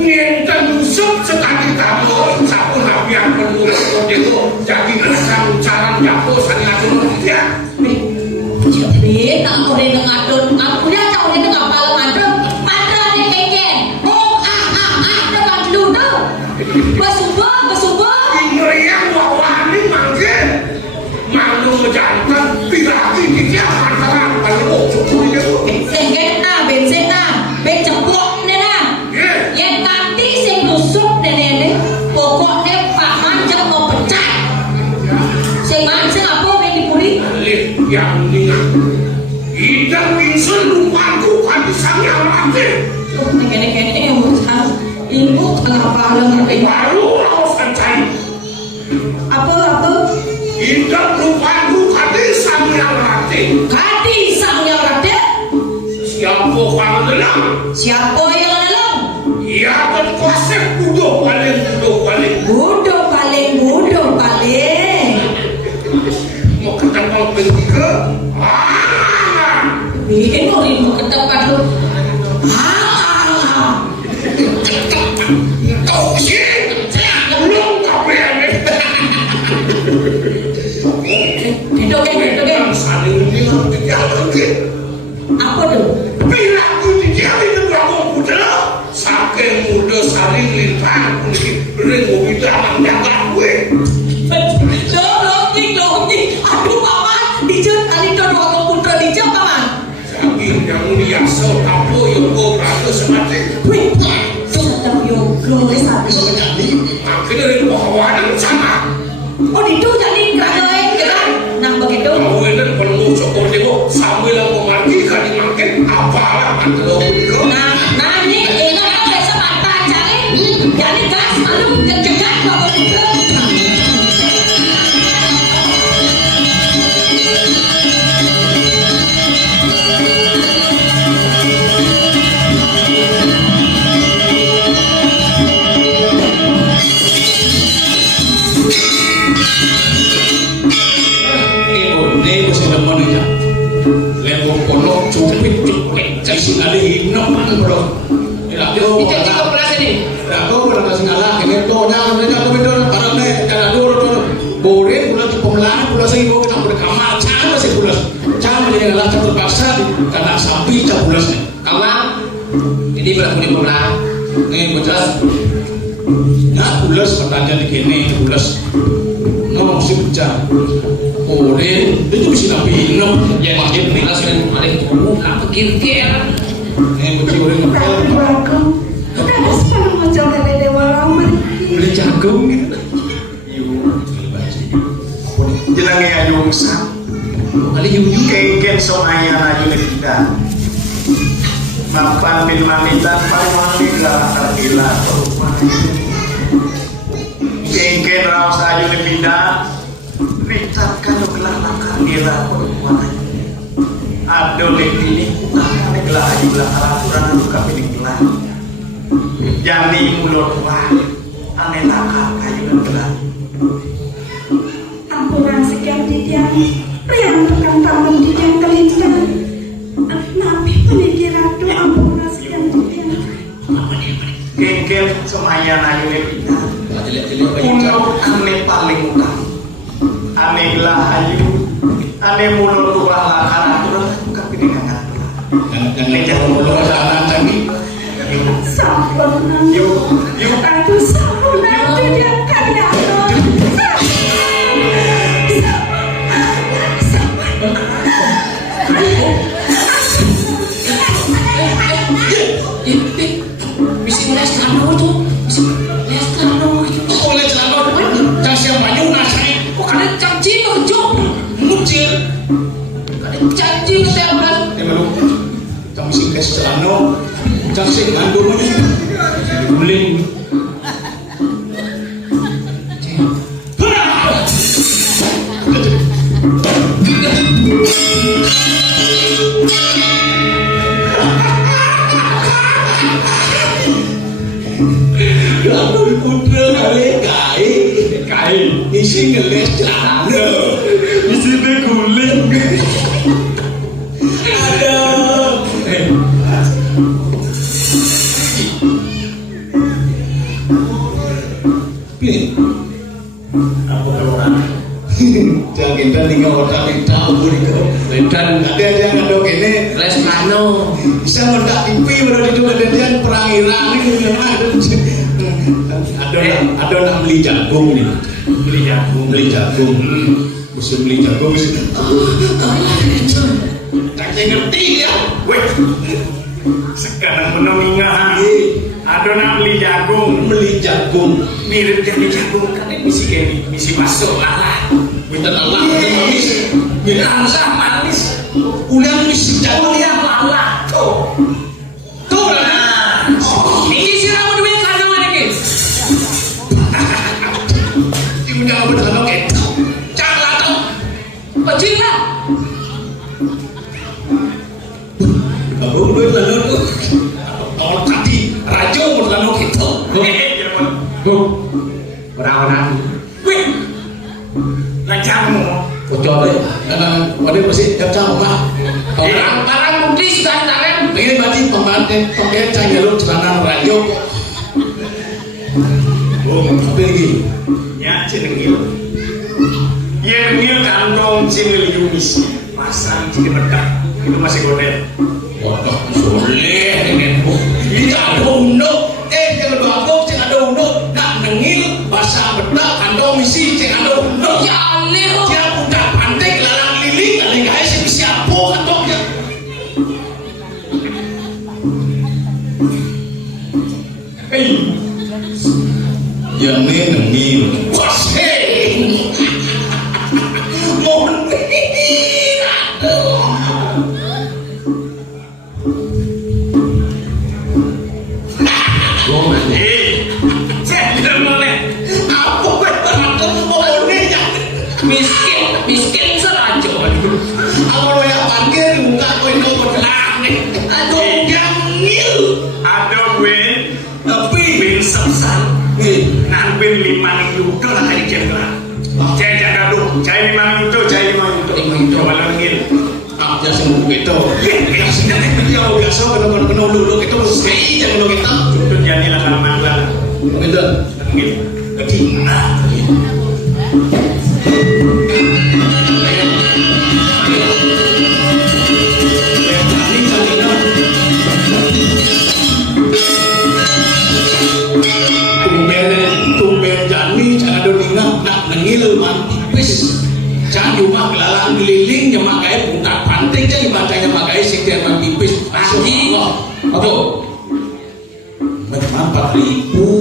Nienten musuh sekali tamu sapu nabi yang perlu itu jadi rasang cara jago sana dulu ya. Jadi tak boleh ngatur, aku dia tak boleh ngapal mantra ni keken. Dekat dulu tu. Bersubuh. Yang wawani manggil malu jantan pirati dia antara kalau cukup itu. Bensin ben cepuk ni lah. Yang kanti sing nusuk ni pokoknya paman jauh mau pecah. Sing apa yang dipuli? Yang ni idang insun lupaku habisnya mati. Kene-kene yang mau ibu kenapa dengan Baru harus mencari Apa? Tidak lupaku kadi sang yang rati. Kadi sang yang rada. Siapa kang denang? Siapa yang dalam? Ia berkuasa bodoh paling. Bodoh paling. Mau ketemu ke? Ini mau ketemu lu. Tahu sih? Belum kapan? Didogeng. Saling bilang dijalankan. Apa tuh? Bila aku dijalankan aku muda, saking muda saling lintang, ring mobil dalam jaga gue. Logik. Aduh paman, dijut kali itu dua komputer dijut paman. Saking yang mulia so tapo yang gue berada semati. Wih, sedang yoga satu. Akhirnya dari bawah dan sama. Oh itu jadi kerajaan kan? Nah begitu. Kamu ini perlu cukup tengok sambil aku mati kan dimakan apalah kalau begitu. Nah ini apa biasa mata jadi gas lalu cegat kalau begitu. Ini sudah menikah. Lebo kolok cupit cai singali himno man bro. Ilako. Kita cukup belas ini. Ilako berada singala kene to nya mereka to bedo karena kana duro to. Bore pula di pemelaan pula saya bawa kita berkamar cara sih pula. Cara dia ngalah terpaksa karena sapi tak pula. Kawan, ini berlaku di pemelaan. Betul. Nah, pulas katanya di kene pulas. No mesti bicara. Bore itu bisa nabi no Ya makin tinggal sudah ada yang ngomong apa kira-kira. Mesti boleh ngapel. Kenapa sekarang macam lele warau Boleh jagung gitu. Jenenge ayung sang Kali yung kengken somaya ayu kita. Mapan bin mamitan paling mamila tergila kengken raos ayu kita. Ritat kalau gelar nakar gila perempuan Aduh ini bukan gelar ayu gelar aturan luka pilih gelar Jani mulut wah aneh nakar kayu dan gelar Ampunan sekian didiam. Priang tukang taman didiam kelincan. Nabi pemikiran tu ampunan sekian didiam. kengken semaya ayu kita untuk aneh paling utama aneh gelar ayu aneh mulut wah nakar aturan luka pilih gangan Jangan jangan salah lagi. Sampun yuk aduh sampun didiam kalian. Misi les lano tuh. Les lano itu. Boleh celana jangan siapa maju nasai. Kok kalian janji kerja? Mucil. Kalian janji ke saya belas. Lalu kami sih kasih celana. Jangan sih ngandung ini. Boleh. Lalu putra kali kai isi ngeles celana, isi guling. Ada. Pilih. apa keluar Jangan kita tinggal otak kita berikan. Dan ada yang ada kene Les lano. bisa meledak TV baru itu ada yang perangiran ini memang ada nak beli jagung nih. Beli jagung. Musim beli jagung sih. tak ngerti ya weh sekarang meneminga ada nak beli jagung mirip jadi jagung kan misi masuk lah Minta Allah kita manis. bilang sah manis Ulang misi jagung yang lala tuh lah. Ini sih kamu duit lano lagi. Tinggal bajing lah. Baru duit lalu tuh. Kalau tadi rajo mau lalu gitu. Bu, orang-orang. Wih, lancarmu. Bocor deh. Waduh masih jam mah. Barang bukti sudah tarik. Ini berarti pembaca jalur celana rajo. Oh, apa lagi? Ya, cenengil. Ya, nengil kantong cingil yumis. Pasang cingil bedak. Itu masih godel. Waduh, soleh dengan bu. Ini ada unduk. Jangan bagus, jangan ada unduk. Nak nengil, basah bedak, kantong misi, jangan ada unduk. Ya Allah. Dia udah pandai lalang liling, laling guys, siapa kantongnya? Yang ini nengil. Wah, mohon Miskin serajo. Awal yang parkir muka kau itu berlang nih. Aduh, yang ngil. Ada gue, Tapi, bin sepsan. Nang bin 5 yuto lah kali jenglah. Saya jaga dulu, saya 5 yuto, saya 5 yuto. 5 yuto. Coba lengil. ya semua itu. Biasanya dia biasa kena dulu itu sekali jangan lo kita. Itu jadilah kalaman lah. Betul. Lengil. Ketinggalan. Cuma kelalang keliling yang makai bukan pantai jadi bacanya makai sekian tipis lagi apa? Berapa ribu?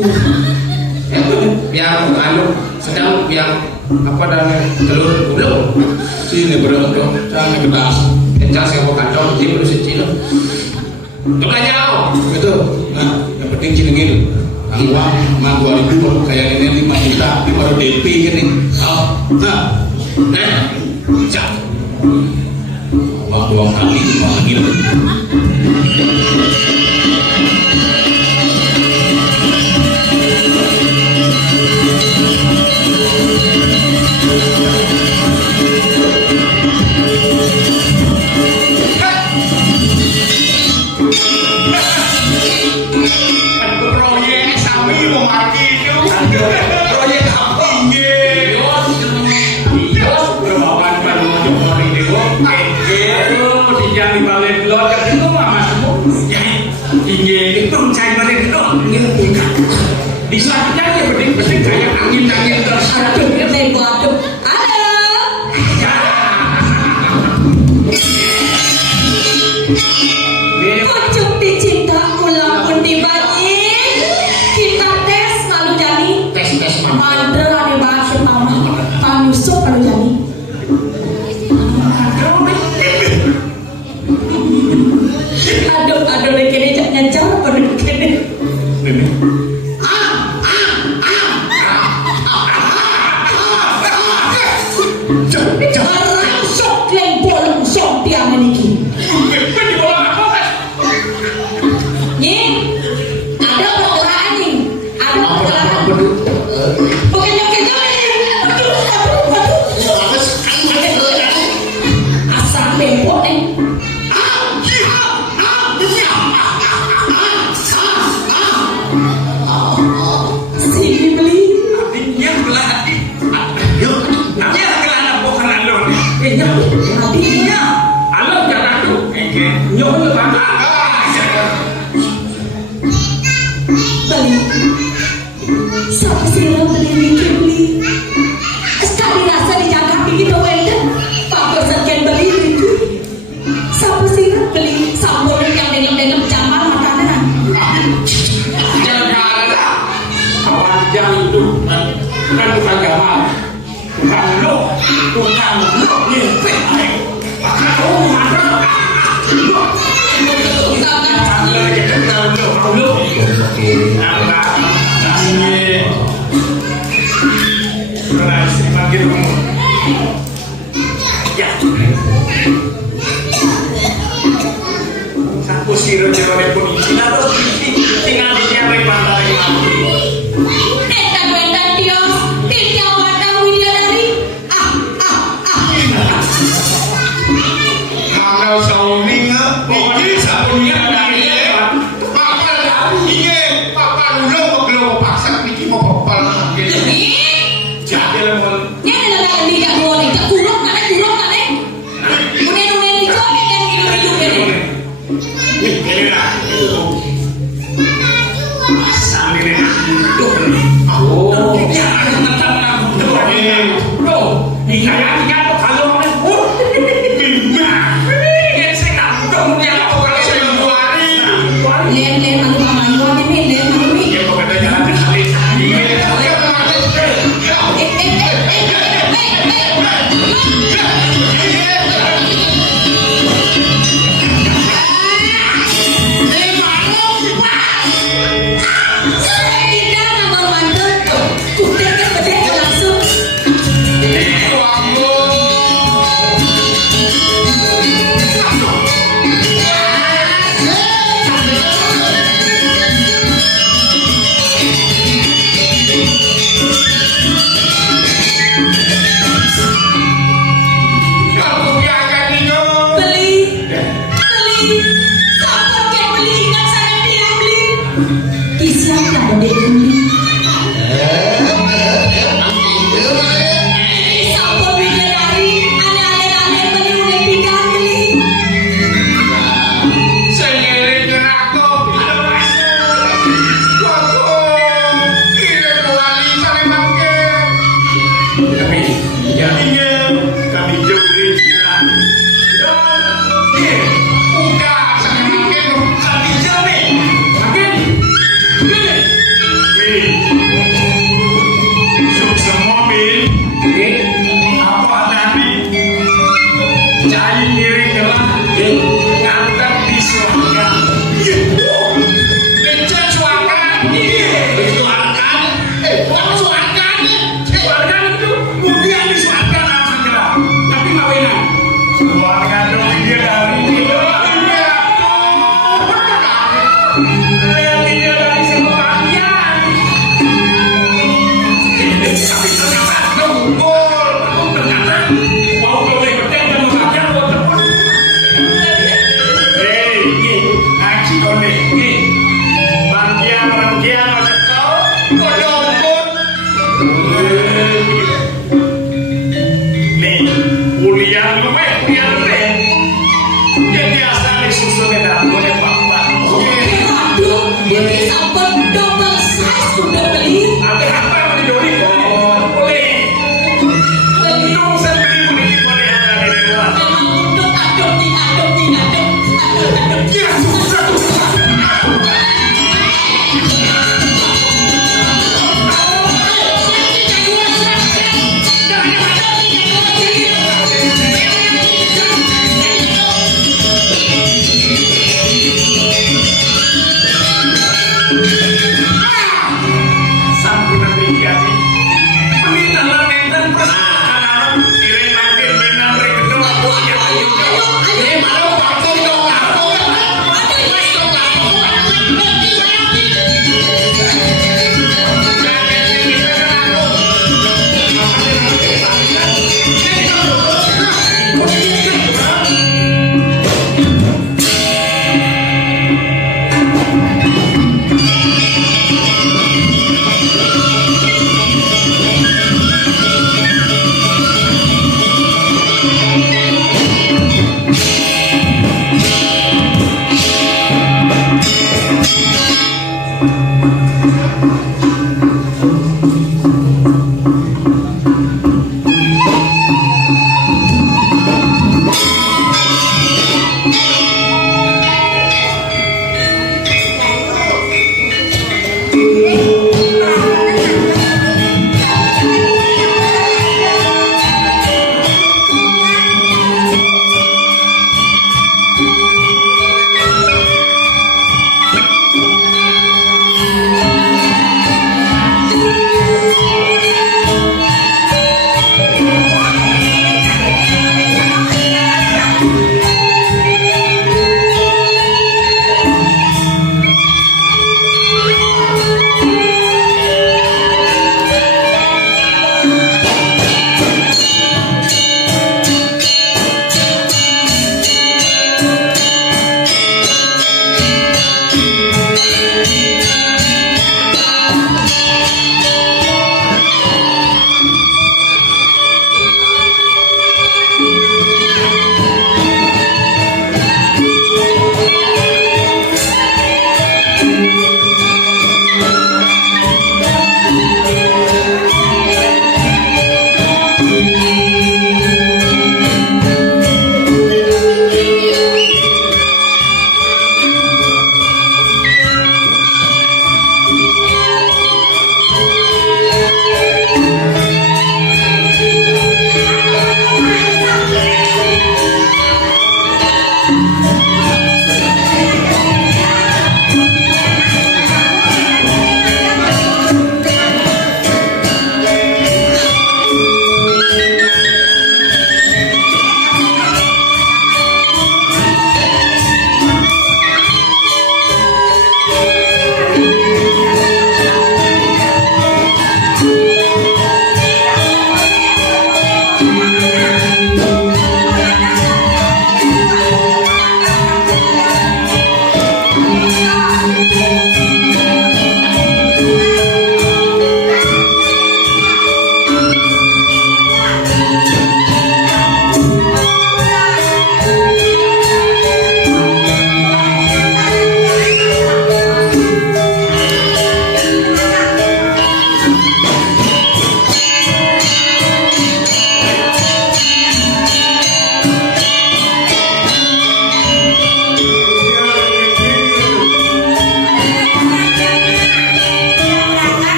Yang anu sedang yang apa dan telur belum Sini berapa? Jangan kertas. kencang saya mau kacau di perlu secil Kau betul. Nah, yang penting cina gitu. Uang mah 2000 kayak ini 5 juta, di baru DP gini. Oh, nah, cak. Uang kali panggil. Proyek sami mau mati itu. Proyek apa? Berbawan baru mau ini kok. Itu dijadi balik keluar ke situ mama semua. Ya, tinggi itu cai balik itu. Di selanjutnya dia penting kayak angin terus. Aduh, nego aduh. Halo. Kucuk dicinta ulang pun dibanyi. Kita tes malu jani. Tes Mandel ane bahasa mama. Panyusup malu jani. Aduh, dekene jak nyancar pada dekene. Orang sok leng bolong sok tiang meniki. Nih, ada perkelahan nih, ada perkelahan. Bukan nyoknya asal bempok nih. Sini beli. Dia belati. Dia kelana bukan alur. Hadiahnya. Alur jangan tuh. Nyok lu bangga. Beli. Siapa sih yang beli mikir beli? Sekali rasa dijaga begitu aja. Pakai sekian beli itu. Siapa sih yang beli sabun yang dengan jamal makanan? Yang itu bukan tukang gamal, tukang lo nyepet. Kau mana? Ya, Sapu siro jerone pun izin terus tinggal di nyampe pantai lagi. Eta benda dia, dia watang widadari. Kalau sauning pokoknya sauning dari papa iya papa dulu kalau paksa bikin mau papa Ih, Jadi lemon. nya adalah liga boleh, kurang kan? Unen itu kan yang hidup ini. Nih, ini lah. Sambil ini. Oh, ya ada teman-teman aku tuh. Bro, di kayak tuh kalau gimana? Ini saya nggak kemudian aku kalau saya hari. Len anu mamayu ini len anu ini. Ya pokoknya jangan sekali. Kita nggak mantul, udah kan betul langsung. Beli, siapa yang beli ikan saya dia beli. Kisian tak boleh beli. Siapa bidadari, aneh-aneh beli udah pinggang beli. Tapi ya kami jauh dari sini. Udah semakin kami jauh nih. Makin gini. Sukses mobil. Apa tadi? Cari diri kelah. Ngantar di surga. Bencet suaka. Suarga itu kemudian disuarkan sama segera. Tapi mawinan. Keluarga dong dia dari dia dari semuanya. Tapi ternyata nungol. Ternyata mau boleh berjalan mau saja mau terus. Hei, aci kone. Bagian macam kau. Kodokon. Nih, kuliah nih. Jadi asal disusun dan boleh papa. Aduh, ini sampai double size udah beli. Ada apa yang didori boleh. Beli. Itu saya beli begini boleh ada di luar. Memang untuk aduk. Ya susah.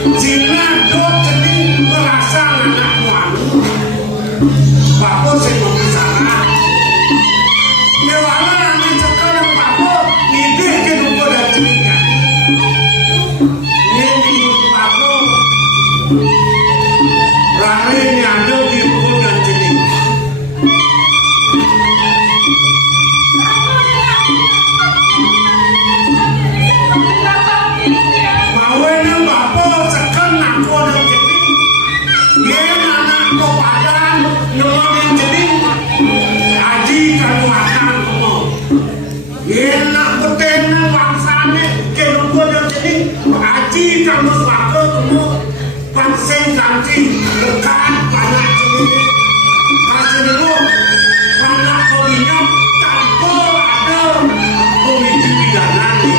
Jika do cening merasa anak mualu, bapak saya mau bicara. Lewala nanti sekarang bapak ide ke rumah dan ceningnya. Ini bapak lari ini ada di rumah dan cening. Mawenya bapak sekarang aku dan cening. Dia anak kepadaan nomor dan cening. Aji kamu akan kamu. Dia nak bertena bangsane ke rumah dan cening. Aji kamu suaka kamu. Panseng ganti dekat banyak cening. Kasih dulu banyak kominya tanpa ada komisi pidana ni.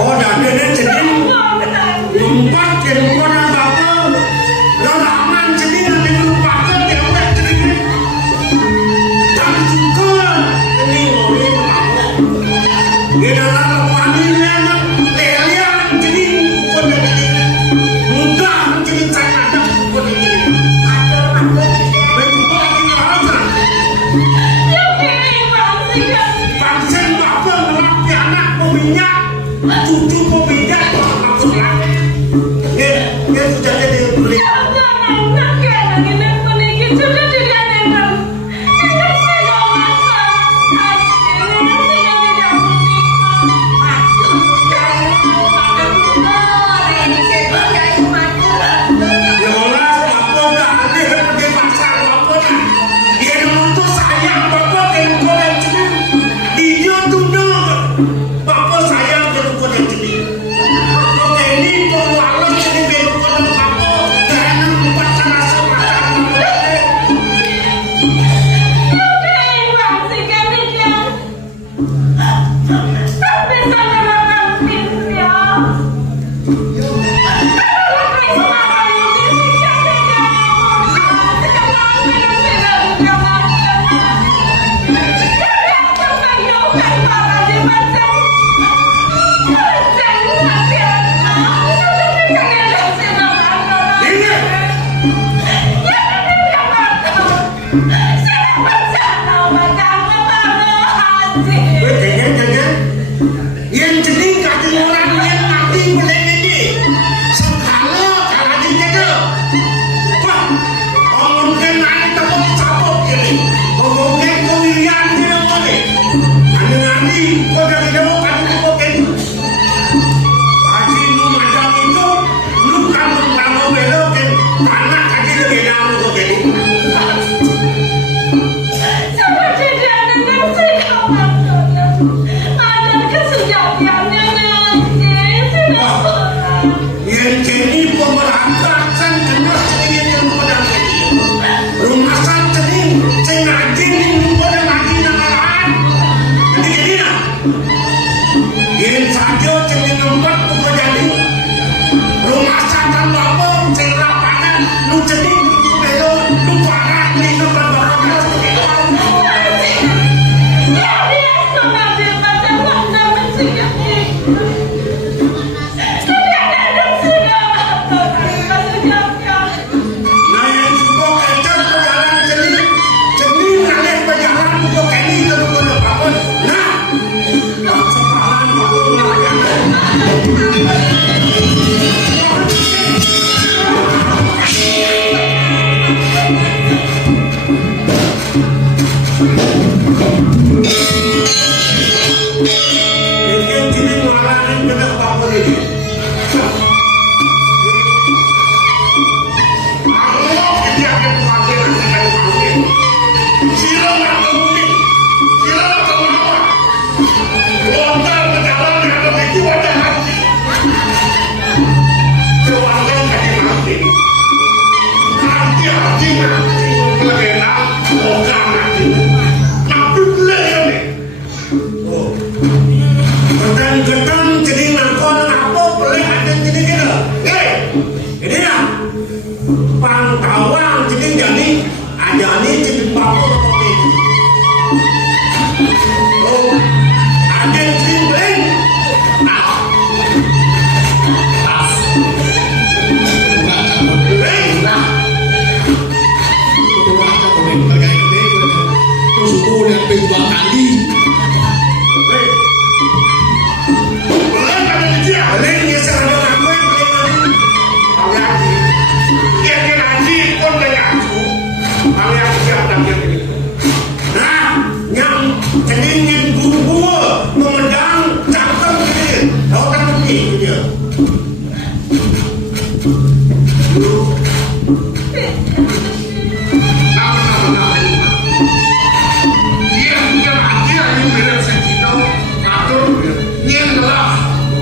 Oh, dah ada cening. Empat ke rumah dan bapak. Dah aman cening nanti lupa ke dia udah cening. Dan juga cening oleh bapak. Dia dalam rumah ni memang lelian cening bukan cening. Mudah cening saya ada bukan cening. Berjumpa lagi lawan. Bangsa bapak merapi anak peminyak, cucu peminyak langsung lagi. Dia sudah jadi beli. Yolah bapak dah ada pergi pasar bapak dah. Dia menuntut sayang bapak ke rumah dan cening. Dia tunduk bapak sayang ke rumah dan cening. Oke ini pengualan cening ke rumah dan bapak. Dan empat rasa macam jangan. Yang cening kaki orang yang mati boleh ini. Sekala kalah dia tu. Wah, mungkin ada tempat cabut ini. Mungkin kuliah dia boleh. Nanti kau dah tidak mau kaki mungkin. Haji mu macam itu, lu kan berlalu belokin. Tanah kaki lebih dalam mungkin. Yang cening pemerhatian kena cening yang pedang ini. Rumah sang cening, cengajin pada lagi namaran. Jadi lah. Yang saja cening empat pukul jadi. Rumah sang kan bapak ceng lapangan, lu cening belok, lu parah ni nomor bapak. Nah yang juga kecil berjalan cening nalih berjalan untuk ini ke rumah bapak. Nah, sekarang mungkin cening ngalahin dengan bapak ini. Allah dia akan memanggil akan memanggil. Silakan kemudi, silakan kemana. Lontar ke jalan yang lebih kuat dan hati. Keluarkan kaki mati. Hati mengenal orang nanti. Tapi boleh ni. Oh, gedang cening nakon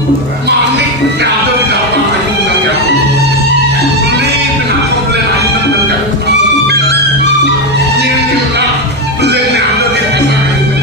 Mamik kado dapat aku bilang ya. Beli kenapa beli lagi mendadak. Ini lah beli nado di pasar itu.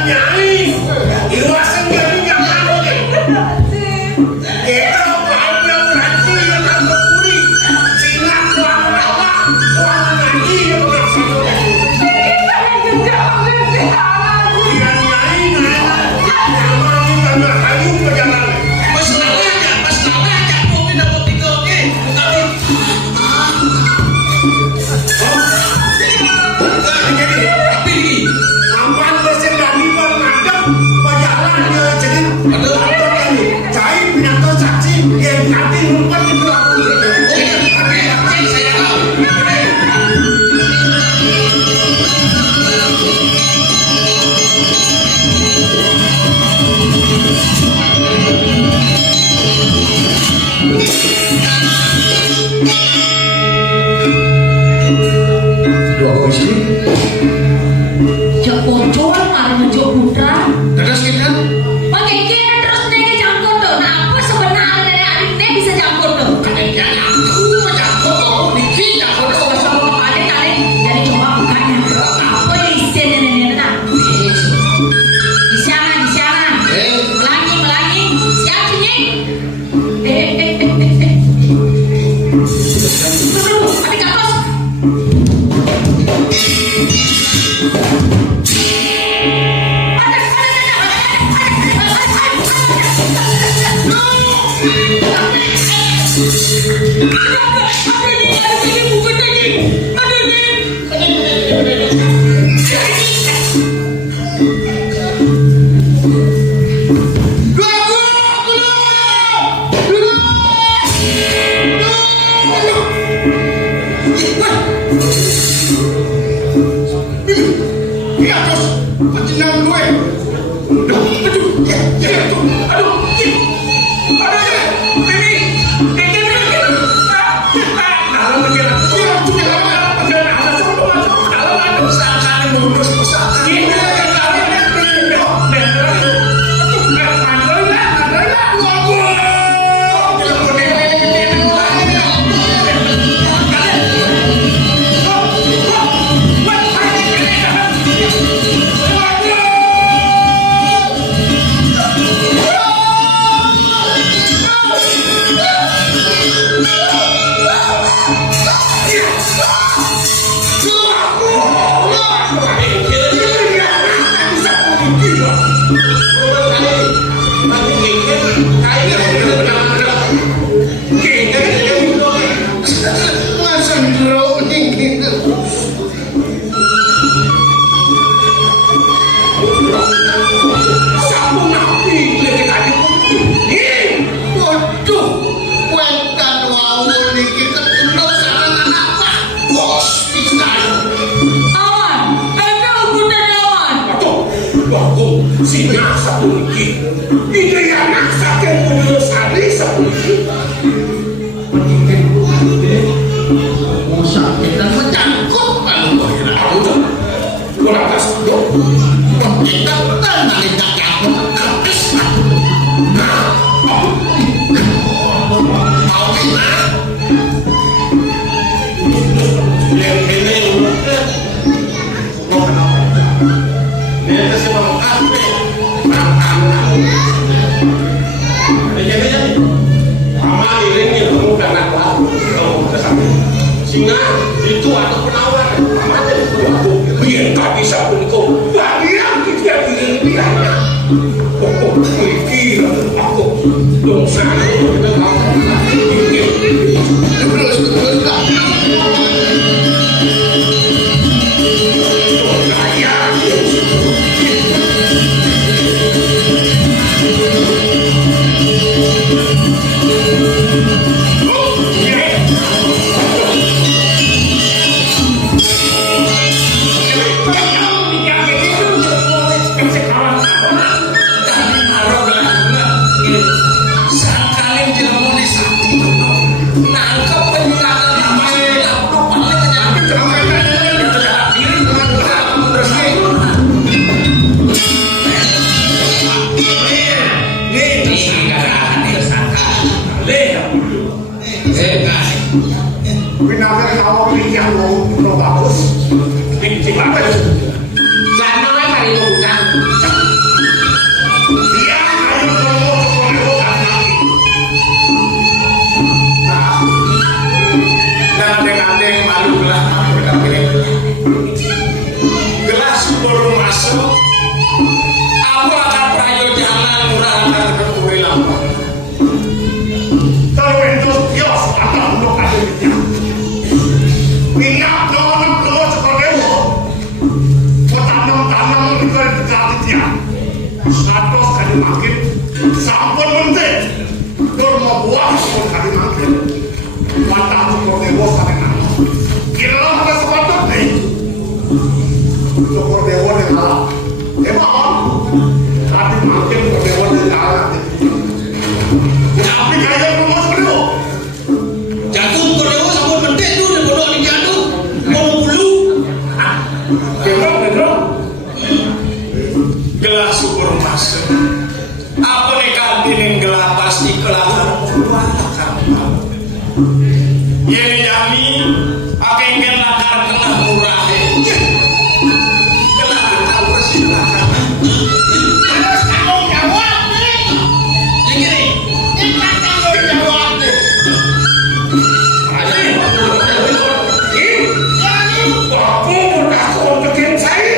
Nyai, iwasan gak Iya terus pecinaan gue. Singa satu lagi, ini anak sakit punya sari satu lagi. Mau sakit dan mencangkuk kalau Udah, gua atas dong. kita kan dari jangkuk kertas. Mau gimana? Yang ini singa itu atau penawar mana itu aku biar tak bisa untuk bagian kita ini aku mikir aku dosa kita Aku udah bikin saya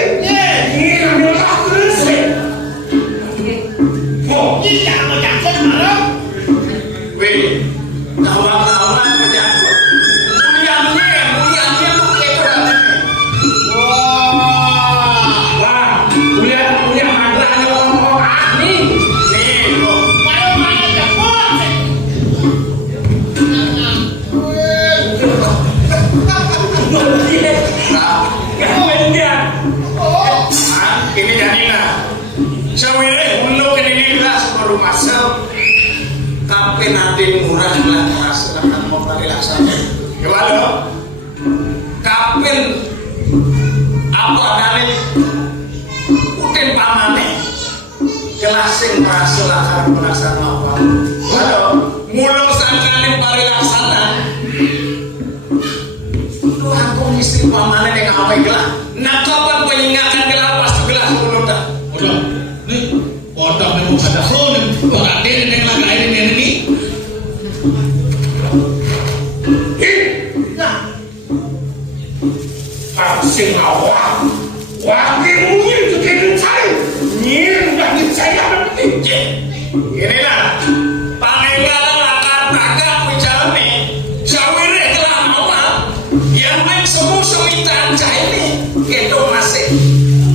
apa adane uten pamane kelasing masalah pelaksana apa waduh mulung sangkane parilaksana Tuhan komisi pamane nek awe gelah nak kapan penyingakan gelah pas gelah mulut dah Udah, nih, bodoh nih mau kada soalnya, berarti yang lagain ini. Sing awak, wakil mungkin itu kena saya, nyir bagi saya berarti. inilah panengalan latar belakang bicara nih jawire gelah awak yang main semua semitan ini itu masih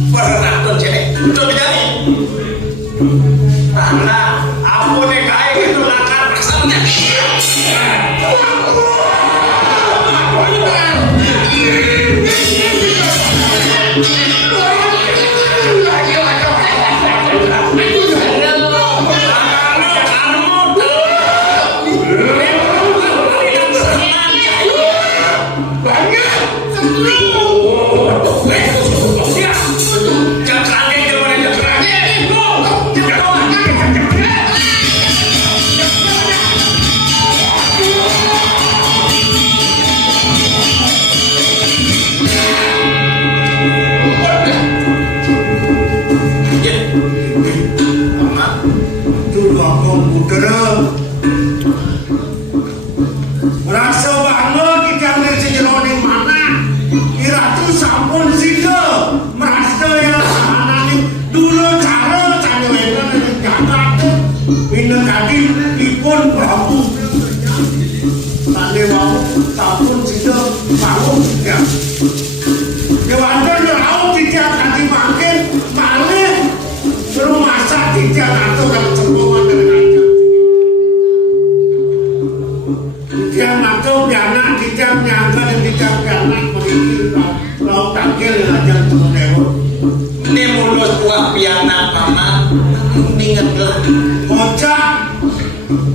beratur jadi betul jadi karena aku nih kayak itu latar belakangnya merasa banget kita ngerjain mana iratu sampun sido merasa yang sanani dulu cara itu jagat minum tadi ipun prabu tadi mau sampun sido bangun ya kewajiban laut tidak tadi makin malah suruh masak tidak atau dan semua dengan yang atau anak tidak nyangka dan tidak anak memiliki laut takil aja untuk dewa. ini mulut buah pianak paman ingat lah Bocah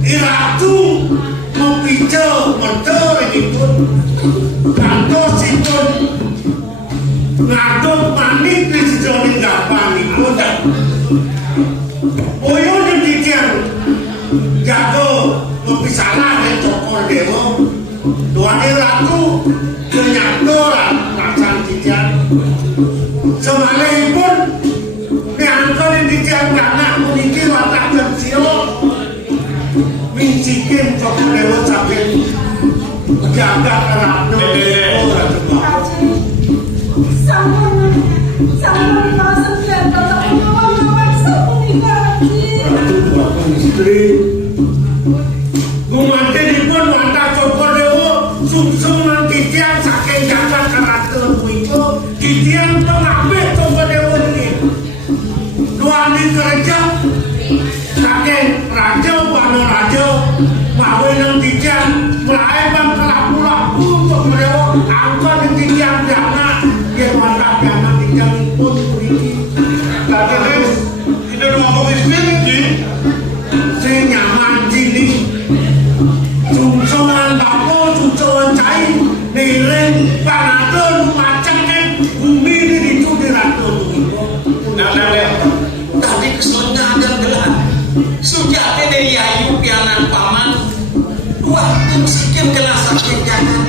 iratu mempicu mentor ini pun kantos itu ngaduk panik di sejauh gampang itu dan oyo demikian jago mempisahlah dan cokor dewa doanya ratu kenyataan rasan tijan semalai pun diangkat yang tijan karena memiliki watak dan sio mincikin cokor dewa sampai jaga ratu istri gumantinipun wantah cokor dewa sumsum nanti tiang saking jaga karakter itu kitiang tengapit cokor dewa ini duani kerja saking raja wano raja mawe nanti tiang mulai bang kelaku-laku cokor dewa angkot nanti tiang jana yang wantah jana tiang pun ini tapi ini dua komisin ini saya nyaman sini sungsuan bako sungsuan cai niring panadon macamnya bumi ini itu diratu nah tadi keselengan dan gelar sudah dari ayu pianan paman wah sikit gelas sakit jangan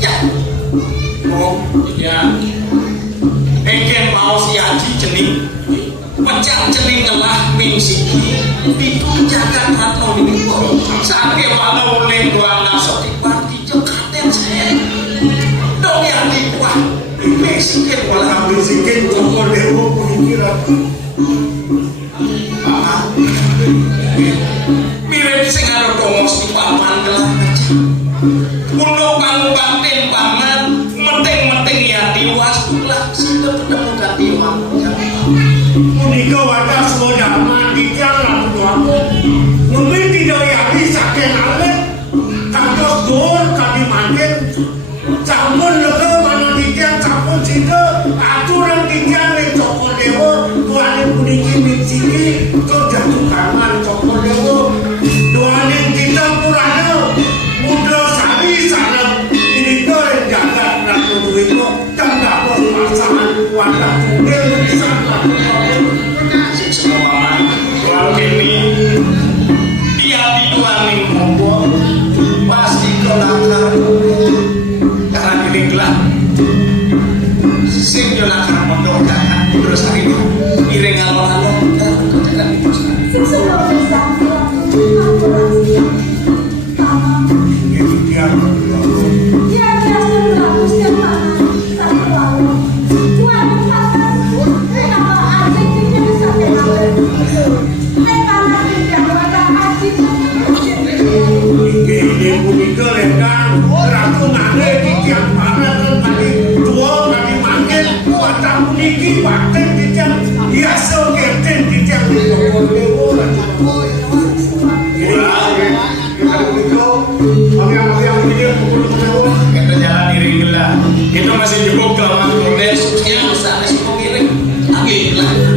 ya ya eken mau si haji cening pecah cening ngelah ming siki itu jaga kantong ini sampai walau oleh dua nasok dipati jengkaten saya dong yang dikuah ming sikit walau ambil sikit cokor dewa pemikiran mirip sing ada domos di paman gelah kulo pangbanten paman menting ya diwas lah sudah ketemu ganti Punika wadah semua zaman kita ratu aku mungkin tidak yari saking alek kantos dur kami mandir campur lega mana tiga campur situ aturan tiga nih cokor dewa tuane puniki mitsiki kau jatuh kaman cokor dewa tuane kita purana muda sari sana ini kau yang jaga Sing yo nak pondok jangan terus hari ini iring alon-alon jangan terus. Ini punika lengkang ratu ngane titiang para tadi tua tadi manggil macam puniki bakten titiang biasa kerten titiang Kita jalan iring lah. Itu masih cukup kalau mas protes. Ya usah masih kok iring. Lagi lah.